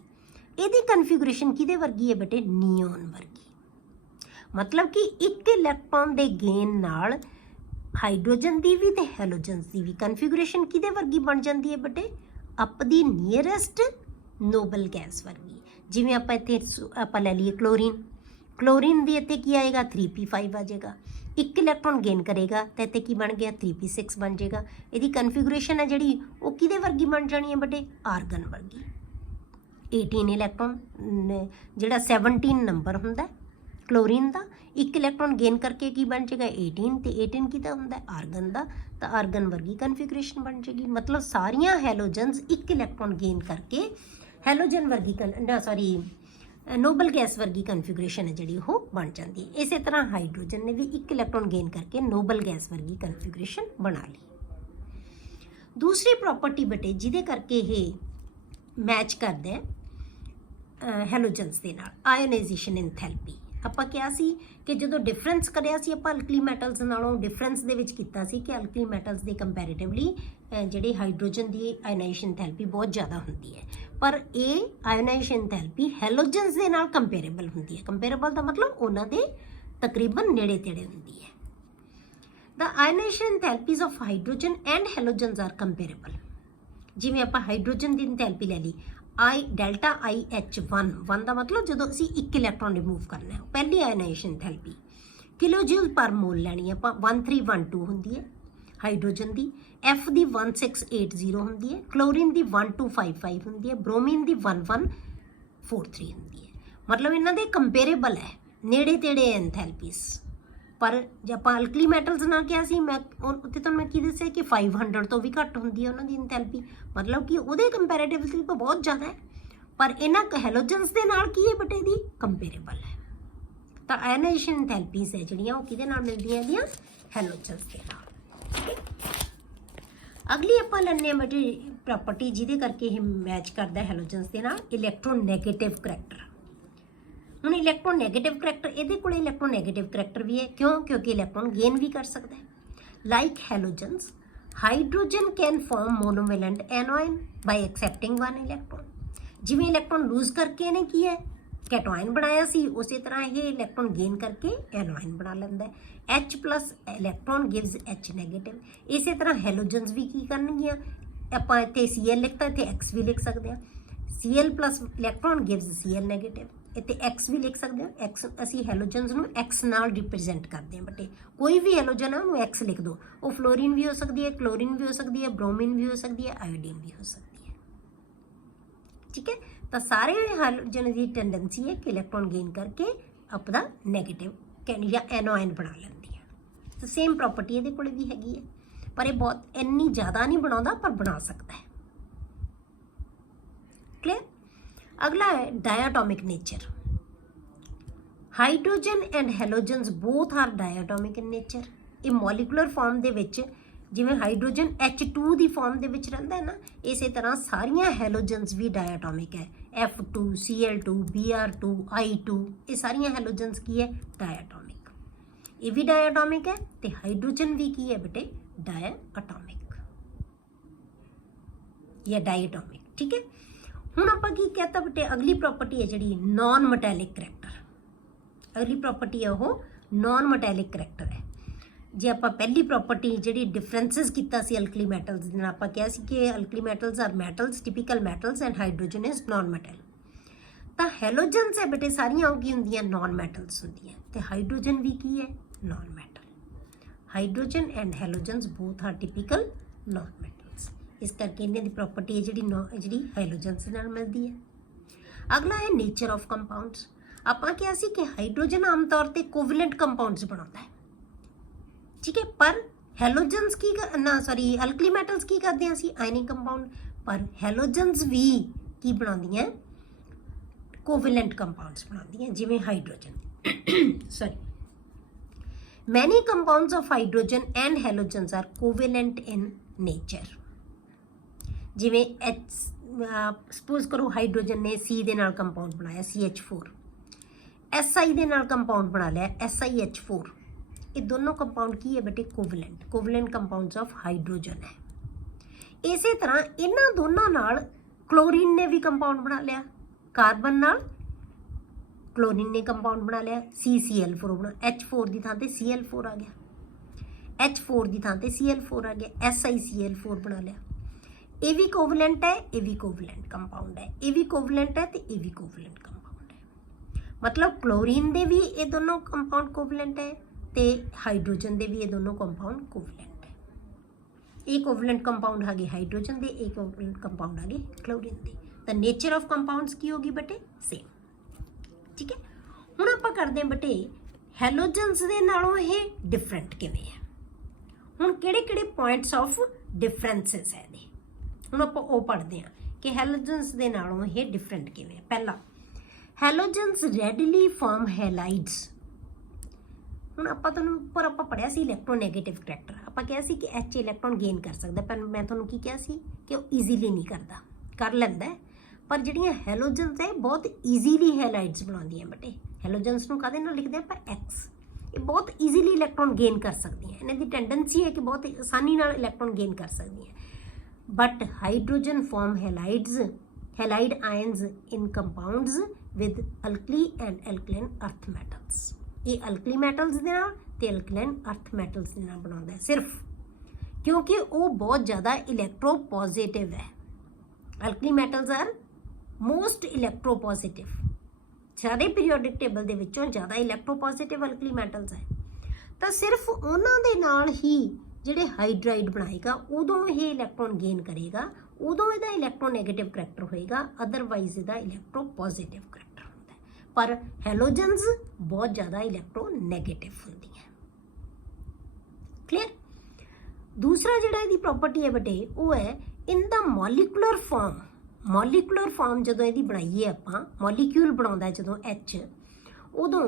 ਇਹਦੀ ਕਨਫੀਗੂਰੇਸ਼ਨ ਕਿਹਦੇ ਵਰਗੀ ਹੈ ਬੇਟੇ ਨਿਓਨ ਵਰਗੀ। ਮਤਲਬ ਕਿ ਇੱਕ ਇਲੈਕਟ੍ਰੋਨ ਦੇ ਗੇਨ ਨਾਲ ਹਾਈਡਰੋਜਨ ਦੀ ਵੀ ਤੇ ਹੈਲੋਜਨਸ ਦੀ ਵੀ ਕਨਫੀਗੂਰੇਸ਼ਨ ਕਿਹਦੇ ਵਰਗੀ ਬਣ ਜਾਂਦੀ ਹੈ ਬੇਟੇ ਅਪ ਦੀ ਨੀਅਰੈਸਟ ਨੋਬਲ ਗੈਸ ਵਰਗੀ। ਜਿਵੇਂ ਆਪਾਂ ਇੱਥੇ ਆਪਾਂ ਲੈ ਲਈਏ ਕਲੋਰੀਨ, ਕਲੋਰੀਨ ਦੀ ਇੱਥੇ ਕੀ ਆਏਗਾ 3p5 ਆ ਜਾਏਗਾ। ਇੱਕ ਇਲੈਕਟ੍ਰੋਨ ਗੇਨ ਕਰੇਗਾ ਤਾਂ ਇੱਥੇ ਕੀ ਬਣ ਗਿਆ 3p6 ਬਣ ਜਾਏਗਾ। ਇਹਦੀ ਕਨਫੀਗੂਰੇਸ਼ਨ ਹੈ ਜਿਹੜੀ ਉਹ ਕਿਹਦੇ ਵਰਗੀ ਬਣ ਜਾਣੀ ਹੈ ਬੇਟੇ ਆਰਗਨ ਵਰਗੀ। 18 ਇਲੈਕਟ੍ਰੋਨ ਜਿਹੜਾ 17 ਨੰਬਰ ਹੁੰਦਾ ਕਲੋਰੀਨ ਦਾ, ਇੱਕ ਇਲੈਕਟ੍ਰੋਨ ਗੇਨ ਕਰਕੇ ਕੀ ਬਣ ਜਾਏਗਾ 18 ਤੇ 18 ਕਿਹਦਾ ਹੁੰਦਾ ਆਰਗਨ ਦਾ, ਤਾਂ ਆਰਗਨ ਵਰਗੀ ਕਨਫੀਗੂਰੇਸ਼ਨ ਬਣ ਜਾਏਗੀ। ਮਤਲਬ ਸਾਰੀਆਂ ਹੈਲੋਜਨਸ ਇੱਕ ਇਲੈਕਟ੍ਰੋਨ ਗੇਨ ਕਰਕੇ ਹੈਲੋਜਨ ਵਰਗੀ ਨੋਬਲ ਗੈਸ ਵਰਗੀ ਕਨਫੀਗੂਰੇਸ਼ਨ ਹੈ ਜਿਹੜੀ ਉਹ ਬਣ ਜਾਂਦੀ ਹੈ। ਇਸੇ ਤਰ੍ਹਾਂ ਹਾਈਡਰੋਜਨ ਨੇ ਵੀ ਇੱਕ ਇਲੈਕਟ੍ਰੋਨ ਗੇਨ ਕਰਕੇ ਨੋਬਲ ਗੈਸ ਵਰਗੀ ਕਨਫੀਗੂਰੇਸ਼ਨ ਬਣਾ ਲਈ। ਦੂਸਰੀ ਪ੍ਰੋਪਰਟੀ ਬੇਟੇ ਜਿਹਦੇ ਕਰਕੇ ਇਹ ਮੈਚ ਕਰਦਾ ਹੈ ਹੈਲੋਜਨਸ ਦੇ ਨਾਲ ਆਇਓਨਾਈਜੇਸ਼ਨ ਐਂਥੈਲਪੀ। ਆਪਾਂ ਕਿਹਾ ਸੀ ਕਿ ਜਦੋਂ ਡਿਫਰੈਂਸ ਕਰਿਆ ਸੀ ਆਪਾਂ ਅਲਕਲੀ ਮੈਟਲਸ ਨਾਲੋਂ ਡਿਫਰੈਂਸ ਦੇ ਵਿੱਚ ਕੀਤਾ ਸੀ ਕਿ ਅਲਕਲੀ ਮੈਟਲਸ ਦੇ ਕੰਪੈਰੀਟਿਵਲੀ ਜਿਹੜੇ ਹਾਈਡਰੋਜਨ ਦੀ ਆਇਓਨਾਈਜੇਸ਼ਨ ਐਂਥੈਲਪੀ ਬਹੁਤ ਜ਼ਿਆਦਾ ਹੁੰਦੀ ਹੈ, ਪਰ ਇਹ ਆਇਓਨਾਈਜੇਸ਼ਨ ਐਂਥੈਲਪੀ ਹੈਲੋਜਨਸ ਦੇ ਨਾਲ ਕੰਪੇਰੇਬਲ ਹੁੰਦੀ ਹੈ। ਕੰਪੇਰੇਬਲ ਦਾ ਮਤਲਬ ਉਹਨਾਂ ਦੇ ਤਕਰੀਬਨ ਨੇੜੇ ਤੇੜੇ ਹੁੰਦੀ ਹੈ। The ionization enthalpies of hydrogen and halogens are comparable। ਜਿਵੇਂ ਆਪਾਂ ਹਾਈਡਰੋਜਨ ਦੀ ਐਂਥੈਲਪੀ ਲੈ ਲਈ ਡੈਲਟਾ IH1 ਦਾ ਮਤਲਬ ਜਦੋਂ ਅਸੀਂ ਇੱਕ ਇਲੈਕਟ੍ਰੋਨ ਰਿਮੂਵ ਕਰਨਾ ਹੈ ਪਹਿਲੀ ਆਇਓਨਾਈਜੇਸ਼ਨ ਐਂਥੈਲਪੀ ਕਿਲੋ ਜੂਲ ਪਰ ਮੋਲ ਲੈਣੀ ਆਪਾਂ 1312 ਹੁੰਦੀ ਹੈ ਹਾਈਡਰੋਜਨ ਦੀ, F ਦੀ 1680 ਹੁੰਦੀ ਹੈ, ਕਲੋਰੀਨ ਦੀ 1255 ਹੁੰਦੀ ਹੈ, ਬ੍ਰੋਮੀਨ ਦੀ 1143 ਹੁੰਦੀ ਹੈ। ਮਤਲਬ ਇਹਨਾਂ ਦੇ ਕੰਪੇਰੇਬਲ ਹੈ ਨੇੜੇ ਤੇੜੇ ਐਂਥੈਲਪੀਸ। ਪਰ ਜੇ ਆਪਾਂ ਅਲਕਲੀ ਮੈਟਲਸ ਨਾਲ ਕਿਹਾ ਸੀ ਮੈਂ ਉੱਥੇ ਤੁਹਾਨੂੰ ਮੈਂ ਕੀ ਦੱਸਿਆ ਕਿ 500 ਤੋਂ ਵੀ ਘੱਟ ਹੁੰਦੀ ਹੈ ਉਹਨਾਂ ਦੀ ਐਂਥੈਲਪੀ, ਮਤਲਬ ਕਿ ਉਹਦੇ ਕੰਪੈਰੀਟਿਵਲੀ ਤਾਂ ਬਹੁਤ ਜ਼ਿਆਦਾ ਹੈ, ਪਰ ਇਹਨਾਂ ਹੈਲੋਜਨਸ ਦੇ ਨਾਲ ਕੀ ਹੈ ਬੇਟੇ ਦੀ ਕੰਪੇਰੇਬਲ ਹੈ। ਤਾਂ ਆਇਓਨਾਈਜੇਸ਼ਨ ਐਂਥੈਲਪੀਸ ਹੈ ਜਿਹੜੀਆਂ ਉਹ ਕਿਹਦੇ ਨਾਲ ਮਿਲਦੀਆਂ ਇਹਦੀਆਂ ਹੈਲੋਜਨਸ ਦੇ ਨਾਲ। ਅਗਲੀ ਆਪਾਂ ਲੈਂਦੇ ਹਾਂ ਬੇਟੇ ਪ੍ਰੋਪਰਟੀ ਜਿਹਦੇ ਕਰਕੇ ਇਹ ਮੈਚ ਕਰਦਾ ਹੈਲੋਜਨਸ ਦੇ ਨਾਲ ਇਲੈਕਟ੍ਰੋਨੈਗੇਟਿਵ ਕਰੈਕਟਰ। ਹੁਣ ਇਲੈਕਟ੍ਰੋਨੈਗੇਟਿਵ ਕਰੈਕਟਰ ਇਹਦੇ ਕੋਲ ਇਲੈਕਟ੍ਰੋਨੈਗੇਟਿਵ ਕਰੈਕਟਰ ਵੀ ਹੈ ਕਿਉਂਕਿ ਇਲੈਕਟ੍ਰੋਨ ਗੇਨ ਵੀ ਕਰ ਸਕਦਾ ਹੈ। Like halogens hydrogen can form monovalent anion by accepting 1 electron. ਜਿਵੇਂ ਇਲੈਕਟ੍ਰੋਨ ਲੂਜ਼ ਕਰਕੇ ਇਹਨੇ ਕੀ ਹੈ ਕੈਟਾਇਨ ਬਣਾਇਆ ਸੀ, ਉਸੇ ਤਰ੍ਹਾਂ ਇਹ ਇਲੈਕਟ੍ਰੋਨ ਗੇਨ ਕਰਕੇ ਐਨੋਇਨ ਬਣਾ ਲੈਂਦਾ ਹੈ। H+ electron gives H negative. ਇਸੇ ਤਰ੍ਹਾਂ ਹੈਲੋਜਨਸ ਵੀ ਕੀ ਕਰਨਗੀਆਂ ਆਪਾਂ ਇੱਥੇ Cl ਲਿਖਤਾ ਇੱਥੇ X ਵੀ ਲਿਖ ਸਕਦੇ ਹਾਂ। Cl+ electron gives Cl negative, ਇੱਥੇ X ਵੀ ਲਿਖ ਸਕਦੇ ਹੋ। X ਅਸੀਂ ਹੈਲੋਜਨਸ ਨੂੰ X ਨਾਲ ਰਿਪਰੈਜ਼ੈਂਟ ਕਰਦੇ ਹਾਂ ਬੇਟੇ, ਕੋਈ ਵੀ ਹੈਲੋਜਨ ਹੈ ਉਹਨੂੰ X ਲਿਖ ਦਿਓ। ਉਹ ਫਲੋਰੀਨ ਵੀ ਹੋ ਸਕਦੀ ਹੈ, ਕਲੋਰੀਨ ਵੀ ਹੋ ਸਕਦੀ ਹੈ, ਬ੍ਰੋਮੀਨ ਵੀ ਹੋ ਸਕਦੀ ਹੈ, ਆਇਓਡੀਨ ਵੀ ਹੋ ਸਕਦੀ ਹੈ। ਠੀਕ ਹੈ, ਤਾਂ ਸਾਰੇ ਹੈਲੋਜਨ ਦੀ ਟੈਂਡੈਂਸੀ ਹੈ ਕਿ ਇਲੈਕਟ੍ਰੋਨ ਗੇਨ ਕਰਕੇ ਆਪਦਾ ਨੈਗੇਟਿਵ ਜਾਂ ਐਨੋਇਨ ਬਣਾ ਲੈਂਦੀ ਹੈ। ਤਾਂ ਸੇਮ ਪ੍ਰੋਪਰਟੀ ਇਹਦੇ ਕੋਲ ਵੀ ਹੈਗੀ ਹੈ, ਪਰ ਇਹ ਬਹੁਤ ਇੰਨੀ ਜ਼ਿਆਦਾ ਨਹੀਂ ਬਣਾਉਂਦਾ ਪਰ ਬਣਾ ਸਕਦਾ ਹੈ। ਕਲੀਅਰ। ਅਗਲਾ ਹੈ diatomic nature. Hydrogen and halogens both are diatomic in nature. ਇਹ ਮੋਲੀਕੂਲਰ ਫਾਰਮ ਦੇ ਵਿੱਚ ਜਿਵੇਂ ਹਾਈਡਰੋਜਨ H2 ਦੀ ਫਾਰਮ ਦੇ ਵਿੱਚ ਰਹਿੰਦਾ ਹੈ ਨਾ, ਇਸੇ ਤਰ੍ਹਾਂ ਸਾਰੀਆਂ ਹੈਲੋਜਨਸ ਵੀ ਡਾਇਆਟੋਮਿਕ ਹੈ। F2 Cl2 Br2 I2 ਇਹ ਸਾਰੀਆਂ ਹੈਲੋਜਨਸ ਕੀ ਹੈ ਡਾਇਆਟੋਮਿਕ। ਇਹ ਵੀ ਡਾਇਆਟੋਮਿਕ ਹੈ ਤੇ ਹਾਈਡਰੋਜਨ ਵੀ ਕੀ ਹੈ ਬੇਟੇ ਡਾਇਆਟੋਮਿਕ ਜਾਂ ਡਾਇਆਟੋਮਿਕ। ਠੀਕ ਹੈ, ਹੁਣ ਆਪਾਂ ਕੀ ਕਹਤਾ ਬੇਟੇ ਅਗਲੀ ਪ੍ਰੋਪਰਟੀ ਹੈ ਜਿਹੜੀ ਨਾਨ ਮੈਟੈਲਿਕ ਕਰੈਕਟਰ। ਅਗਲੀ ਪ੍ਰੋਪਰਟੀ ਹੈ ਉਹ ਨਾਨ ਮੈਟੈਲਿਕ ਕਰੈਕਟਰ ਹੈ। ਜੇ ਆਪਾਂ ਪਹਿਲੀ ਪ੍ਰੋਪਰਟੀ ਜਿਹੜੀ ਡਿਫਰੈਂਸਿਸ ਕੀਤਾ ਸੀ ਅਲਕਲੀ ਮੈਟਲਸ ਦੇ ਨਾਲ, ਆਪਾਂ ਕਿਹਾ ਸੀ ਕਿ alkali metals are metals typical metals and hydrogen is non metal. ਤਾਂ ਹੈਲੋਜਨਸ ਹੈ ਬੇਟੇ ਸਾਰੀਆਂ ਉਹ ਕੀ ਹੁੰਦੀਆਂ ਨॉन ਮੈਟਲਸ ਹੁੰਦੀਆਂ ਤੇ ਹਾਈਡਰੋਜਨ ਵੀ ਕੀ ਹੈ non metal. Hydrogen and halogens both are typical non metals. ਇਸ ਕਰਕੇ ਇਹਨਾਂ ਦੀ ਪ੍ਰੋਪਰਟੀ ਹੈ ਜਿਹੜੀ ਹੈਲੋਜਨਸ ਨਾਲ ਮਿਲਦੀ ਹੈ। ਅਗਲਾ ਹੈ ਨੇਚਰ ਆਫ ਕੰਪਾਊਂਡਸ। ਆਪਾਂ ਕਿਹਾ ਸੀ ਕਿ ਹਾਈਡਰੋਜਨ ਆਮ ਤੌਰ ਤੇ ਕੋਵੈਲੈਂਟ ਕੰਪਾਊਂਡਸ ਬਣਾਉਂਦਾ ਹੈ, ਠੀਕ ਹੈ, ਪਰ ਹੈਲੋਜਨਸ ਕੀ ਅਲਕਲੀ ਮੈਟਲਸ ਕੀ ਕਰਦੇ ਹਾਂ ਅਸੀਂ ਆਇਨਿਕ ਕੰਪਾਊਂਡ, ਪਰ ਹੈਲੋਜਨਸ ਵੀ ਕੀ ਬਣਾਉਂਦੀਆਂ ਕੋਵੈਲੈਂਟ ਕੰਪਾਊਂਡਸ ਬਣਾਉਂਦੀਆਂ ਜਿਵੇਂ hydrogen many compounds of hydrogen and halogens are covalent in nature। ਜਿਵੇਂ ਸਪੋਜ਼ ਕਰੋ ਹਾਈਡਰੋਜਨ ਨੇ C ਦੇ ਨਾਲ ਕੰਪਾਊਂਡ ਬਣਾਇਆ CH4, SI ਦੇ ਨਾਲ ਕੰਪਾਊਂਡ ਬਣਾ ਲਿਆ SiH4। ਇਹ ਦੋਨੋਂ ਕੰਪਾਊਂਡ ਕੀ ਹੈ ਬੇਟੇ ਕੋਵੈਲੈਂਟ ਕੰਪਾਊਂਡਸ ਆਫ ਹਾਈਡਰੋਜਨ ਹੈ। ਇਸੇ ਤਰ੍ਹਾਂ ਇਹਨਾਂ ਦੋਨਾਂ ਨਾਲ ਕਲੋਰੀਨ ਨੇ ਵੀ ਕੰਪਾਊਂਡ ਬਣਾ ਲਿਆ, ਕਾਰਬਨ ਨਾਲ ਕਲੋਰੀਨ ਨੇ ਕੰਪਾਊਂਡ ਬਣਾ ਲਿਆ CCl4 ਬਣਾ, H4 ਦੀ ਥਾਂ ਤੇ Cl4 ਆ ਗਿਆ, H4 ਦੀ ਥਾਂ ਤੇ Cl4 ਆ ਗਿਆ, SiCl4 ਬਣਾ ਲਿਆ। ਇਹ ਵੀ ਕੋਵੈਲੈਂਟ ਹੈ, ਇਹ ਵੀ ਕੋਵੈਲੈਂਟ ਕੰਪਾਊਂਡ ਹੈ, ਇਹ ਵੀ ਕੋਵੈਲੈਂਟ ਹੈ ਤੇ ਇਹ ਵੀ ਕੋਵੈਲੈਂਟ ਕੰਪਾਊਂਡ ਹੈ। ਮਤਲਬ ਕਲੋਰੀਨ ਦੇ ਵੀ ਇਹ ਦੋਨੋਂ ਕੰਪਾਊਂਡ ਕੋਵੈਲੈਂਟ ਹੈ ਤੇ ਹਾਈਡਰੋਜਨ ਦੇ ਵੀ ਇਹ ਦੋਨੋਂ ਕੰਪਾਊਂਡ ਕੋਵੈਲੈਂਟ ਹੈ। ਇਹ ਕੋਵੈਲੈਂਟ ਕੰਪਾਊਂਡ ਆ ਗਏ ਹਾਈਡਰੋਜਨ ਦੇ, ਇਹ ਕੋਵੈਲੈਂਟ ਕੰਪਾਊਂਡ ਆ ਗਏ ਕਲੋਰੀਨ ਦੇ। ਤਾਂ ਨੇਚਰ ਆਫ ਕੰਪਾਊਂਡਸ ਕੀ ਹੋਗੀ ਬੇਟੇ ਸੇਮ, ਠੀਕ ਹੈ। ਹੁਣ ਆਪਾਂ ਕਰਦੇ ਹਾਂ ਬੇਟੇ ਹੈਲੋਜਨਸ ਦੇ ਨਾਲੋਂ ਇਹ ਡਿਫਰੈਂਟ ਕਿਵੇਂ ਹੈ। ਹੁਣ ਕਿਹੜੇ ਪੁਆਇੰਟਸ ਆਫ ਡਿਫਰੈਂਸਸ ਹੈ ਇਹਦੇ, ਹੁਣ ਆਪਾਂ ਉਹ ਪੜ੍ਹਦੇ ਹਾਂ ਕਿ ਹੈਲੋਜਨਸ ਦੇ ਨਾਲੋਂ ਇਹ ਡਿਫਰੈਂਟ ਕਿਵੇਂ ਹੈ। ਪਹਿਲਾ, ਹੈਲੋਜਨਸ ਰੈਡਿਲੀ ਫਾਰਮ ਹੈਲਾਈਡਸ। ਹੁਣ ਆਪਾਂ ਪੜ੍ਹਿਆ ਸੀ ਇਲੈਕਟ੍ਰੋਨੈਗੇਟਿਵ ਕਰੈਕਟਰ, ਆਪਾਂ ਕਿਹਾ ਸੀ ਕਿ H ਇਲੈਕਟ੍ਰੋਨ ਗੇਨ ਕਰ ਸਕਦਾ, ਪਰ ਮੈਂ ਤੁਹਾਨੂੰ ਕੀ ਕਿਹਾ ਸੀ ਕਿ ਉਹ ਈਜ਼ੀਲੀ ਨਹੀਂ ਕਰਦਾ, ਕਰ ਲੈਂਦਾ ਹੈ, ਪਰ ਜਿਹੜੀਆਂ ਹੈਲੋਜਨਸ ਹੈ ਬਹੁਤ ਈਜ਼ੀਲੀ ਹੈਲਾਈਡਸ ਬਣਾਉਂਦੀਆਂ ਬੇਟੇ। ਹੈਲੋਜਨਸ ਨੂੰ ਕਾਹਦੇ ਨਾਲ ਲਿਖਦੇ ਆਪਾਂ X। ਇਹ ਬਹੁਤ ਈਜ਼ੀਲੀ ਇਲੈਕਟ੍ਰੋਨ ਗੇਨ ਕਰ ਸਕਦੀਆਂ, ਇਹਨਾਂ ਦੀ ਟੈਂਡੈਂਸੀ ਹੈ ਕਿ ਬਹੁਤ ਆਸਾਨੀ ਨਾਲ ਇਲੈਕਟ੍ਰੋਨ ਗੇਨ ਕਰ ਸਕਦੀਆਂ। But hydrogen form halide ions in compounds with alkali and alkaline earth metals. ਇਹ ਅਲਕਲੀ ਮੈਟਲਸ ਦੇ ਨਾਲ ਤੇ ਐਲਕਲਾਈਨ ਅਰਥ ਮੈਟਲਸ ਦੇ ਨਾਲ ਬਣਾਉਂਦਾ ਹੈ, ਸਿਰਫ ਕਿਉਂਕਿ ਉਹ ਬਹੁਤ ਜ਼ਿਆਦਾ ਇਲੈਕਟ੍ਰੋਪੋਜ਼ਿਟਿਵ ਹੈ। ਅਲਕਲੀ ਮੈਟਲਸ ਆਰ ਮੋਸਟ ਇਲੈਕਟ੍ਰੋਪੋਜ਼ਿਟਿਵ, ਸਾਰੇ ਪੀਰੀਓਡਿਕ ਟੇਬਲ ਦੇ ਵਿੱਚੋਂ ਜ਼ਿਆਦਾ ਇਲੈਕਟ੍ਰੋਪੋਜ਼ਿਟਿਵ ਅਲਕਲੀ ਮੈਟਲਸ ਹੈ। ਤਾਂ ਸਿਰਫ ਉਹਨਾਂ ਦੇ ਨਾਲ ਹੀ ਜਿਹੜੇ ਹਾਈਡਰਾਈਡ ਬਣਾਏਗਾ ਉਦੋਂ ਇਹ ਇਲੈਕਟ੍ਰੋਨ ਗੇਨ ਕਰੇਗਾ, ਉਦੋਂ ਇਹਦਾ ਇਲੈਕਟ੍ਰੋਨੈਗੇਟਿਵ ਕਰੈਕਟਰ ਹੋਏਗਾ, ਅਦਰਵਾਈਜ਼ ਇਹਦਾ ਇਲੈਕਟ੍ਰੋਪੋਜ਼ਿਟਿਵ ਕਰੈਕਟਰ ਹੁੰਦਾ ਹੈ। ਪਰ ਹੈਲੋਜਨਸ ਬਹੁਤ ਜ਼ਿਆਦਾ ਇਲੈਕਟ੍ਰੋਨੈਗੇਟਿਵ ਹੁੰਦੀਆਂ। ਕਲੀਅਰ। ਦੂਸਰਾ ਜਿਹੜਾ ਇਹਦੀ ਪ੍ਰੋਪਰਟੀ ਹੈ ਬੇਟੇ ਉਹ ਹੈ ਇਨ ਦਾ ਮੋਲੀਕੂਲਰ ਫਾਰਮ। ਮੋਲੀਕੂਲਰ ਫਾਰਮ ਜਦੋਂ ਇਹਦੀ ਬਣਾਈਏ ਆਪਾਂ, ਮੋਲੀਕਿਊਲ ਬਣਾਉਂਦਾ ਜਦੋਂ H, ਉਦੋਂ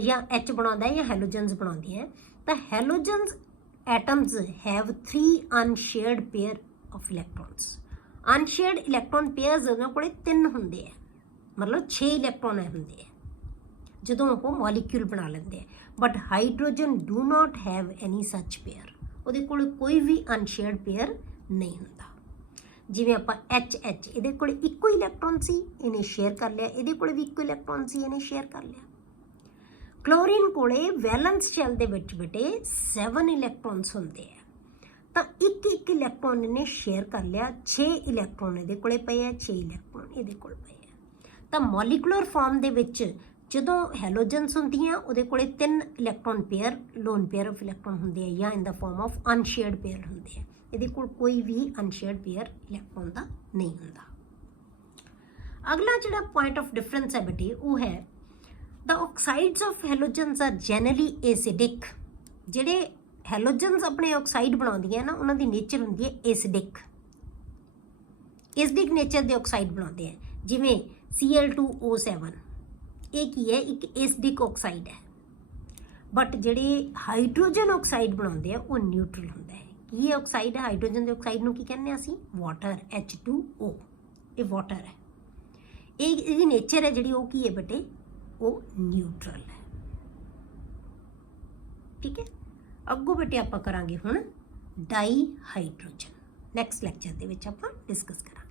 ਜਾਂ H ਬਣਾਉਂਦਾ ਜਾਂ ਹੈਲੋਜਨਸ ਬਣਾਉਂਦੀ ਹੈ, ਤਾਂ halogens atoms have 3 unshared pair of electrons. Unshared electron pairs ਉਹਨਾਂ ਕੋਲੇ 3 ਹੁੰਦੇ ਆ, ਮਤਲਬ 6 ਇਲੈਕਟ੍ਰੋਨ ਹੁੰਦੇ ਆ ਜਦੋਂ ਉਹ ਮੋਲੀਕਿਊਲ ਬਣਾ ਲੈਂਦੇ ਆ। But hydrogen do not have any ਸੱਚ ਪੇਅਰ, ਉਹਦੇ ਕੋਲ ਕੋਈ ਵੀ ਅਨਸ਼ੇਅਰਡ ਪੇਅਰ ਨਹੀਂ ਹੁੰਦਾ। ਜਿਵੇਂ ਆਪਾਂ H ਇਹਦੇ ਕੋਲ ਇੱਕੋ ਇਲੈਕਟ੍ਰੋਨ ਸੀ, ਇਹਨੇ ਸ਼ੇਅਰ ਕਰ ਲਿਆ, ਇਹਦੇ ਕੋਲ ਵੀ ਇੱਕੋ ਇਲੈਕਟ੍ਰੋਨ ਸੀ, ਇਹਨੇ ਸ਼ੇਅਰ ਕਰ ਲਿਆ। ਕਲੋਰੀਨ ਕੋਲੇ ਵੈਲੈਂਸ ਸ਼ੈਲ ਦੇ ਵਿੱਚ ਬੇਟੇ 7 ਇਲੈਕਟ੍ਰੋਨਸ ਹੁੰਦੇ ਆ, ਤਾਂ ਇੱਕ ਇਲੈਕਟ੍ਰੋਨ ਇਹਨੇ ਸ਼ੇਅਰ ਕਰ ਲਿਆ, 6 ਇਲੈਕਟ੍ਰੋਨ ਇਹਦੇ ਕੋਲੇ ਪਏ ਆ, 6 ਇਲੈਕਟ੍ਰੋਨ ਇਹਦੇ ਕੋਲ ਪਏ ਆ। ਤਾਂ ਮੋਲੀਕੂਲਰ ਫਾਰਮ ਦੇ ਵਿੱਚ ਜਦੋਂ ਹੈਲੋਜਨਸ ਹੁੰਦੀਆਂ ਉਹਦੇ ਕੋਲੇ 3 electron pair, lone pair of electron ਹੁੰਦੇ ਆ ਜਾਂ in the form of unshared pair ਹੁੰਦੇ ਆ। ਇਹਦੇ ਕੋਲ ਕੋਈ ਵੀ ਅਨਸ਼ੇਅਰਡ ਪੇਅਰ ਇਲੈਕਟ੍ਰੋਨ ਦਾ ਨਹੀਂ ਹੁੰਦਾ। ਅਗਲਾ ਜਿਹੜਾ ਪੁਆਇੰਟ ਆਫ ਡਿਫਰੈਂਸ ਹੈ ਬੇਟੇ ਉਹ ਹੈ the oxides of halogens are generally acidic। ਜਿਹੜੇ ਹੈਲੋਜਨਸ ਆਪਣੇ ਆਕਸਾਈਡ ਬਣਾਉਂਦੀਆਂ ਨਾ ਉਹਨਾਂ ਦੀ ਨੇਚਰ ਹੁੰਦੀ ਹੈ ਐਸਿਡਿਕ ਨੇਚਰ ਦੇ ਆਕਸਾਈਡ ਬਣਾਉਂਦੇ ਆ। ਜਿਵੇਂ Cl2O7 ਇਹ ਕੀ ਹੈ, ਇੱਕ ਐਸਿਡਿਕ ਆਕਸਾਈਡ ਹੈ। ਬਟ ਜਿਹੜੇ ਹਾਈਡਰੋਜਨ ਆਕਸਾਈਡ ਬਣਾਉਂਦੇ ਆ ਉਹ ਨਿਊਟਰਲ ਹੁੰਦਾ ਹੈ। ਕੀ ਆਕਸਾਈਡ ਹੈ ਹਾਈਡਰੋਜਨ ਦੇ ਆਕਸਾਈਡ ਨੂੰ ਕੀ ਕਹਿੰਦੇ ਆ ਅਸੀਂ ਵਾਟਰ, H2O। ਇਹ ਵਾਟਰ ਹੈ, ਇਹਦੀ ਨੇਚਰ ਹੈ ਜਿਹੜੀ ਉਹ ਕੀ ਹੈ ਬੇਟੇ ਉਹ ਨਿਊਟਰਲ ਹੈ। ਠੀਕ ਹੈ। ਅੱਗੋਂ ਬੇਟੇ ਆਪਾਂ ਕਰਾਂਗੇ ਹੁਣ ਡਾਈ ਹਾਈਡਰੋਜਨ, ਨੈਕਸਟ ਲੈਕਚਰ ਦੇ ਵਿੱਚ ਆਪਾਂ ਡਿਸਕਸ ਕਰਾਂਗੇ।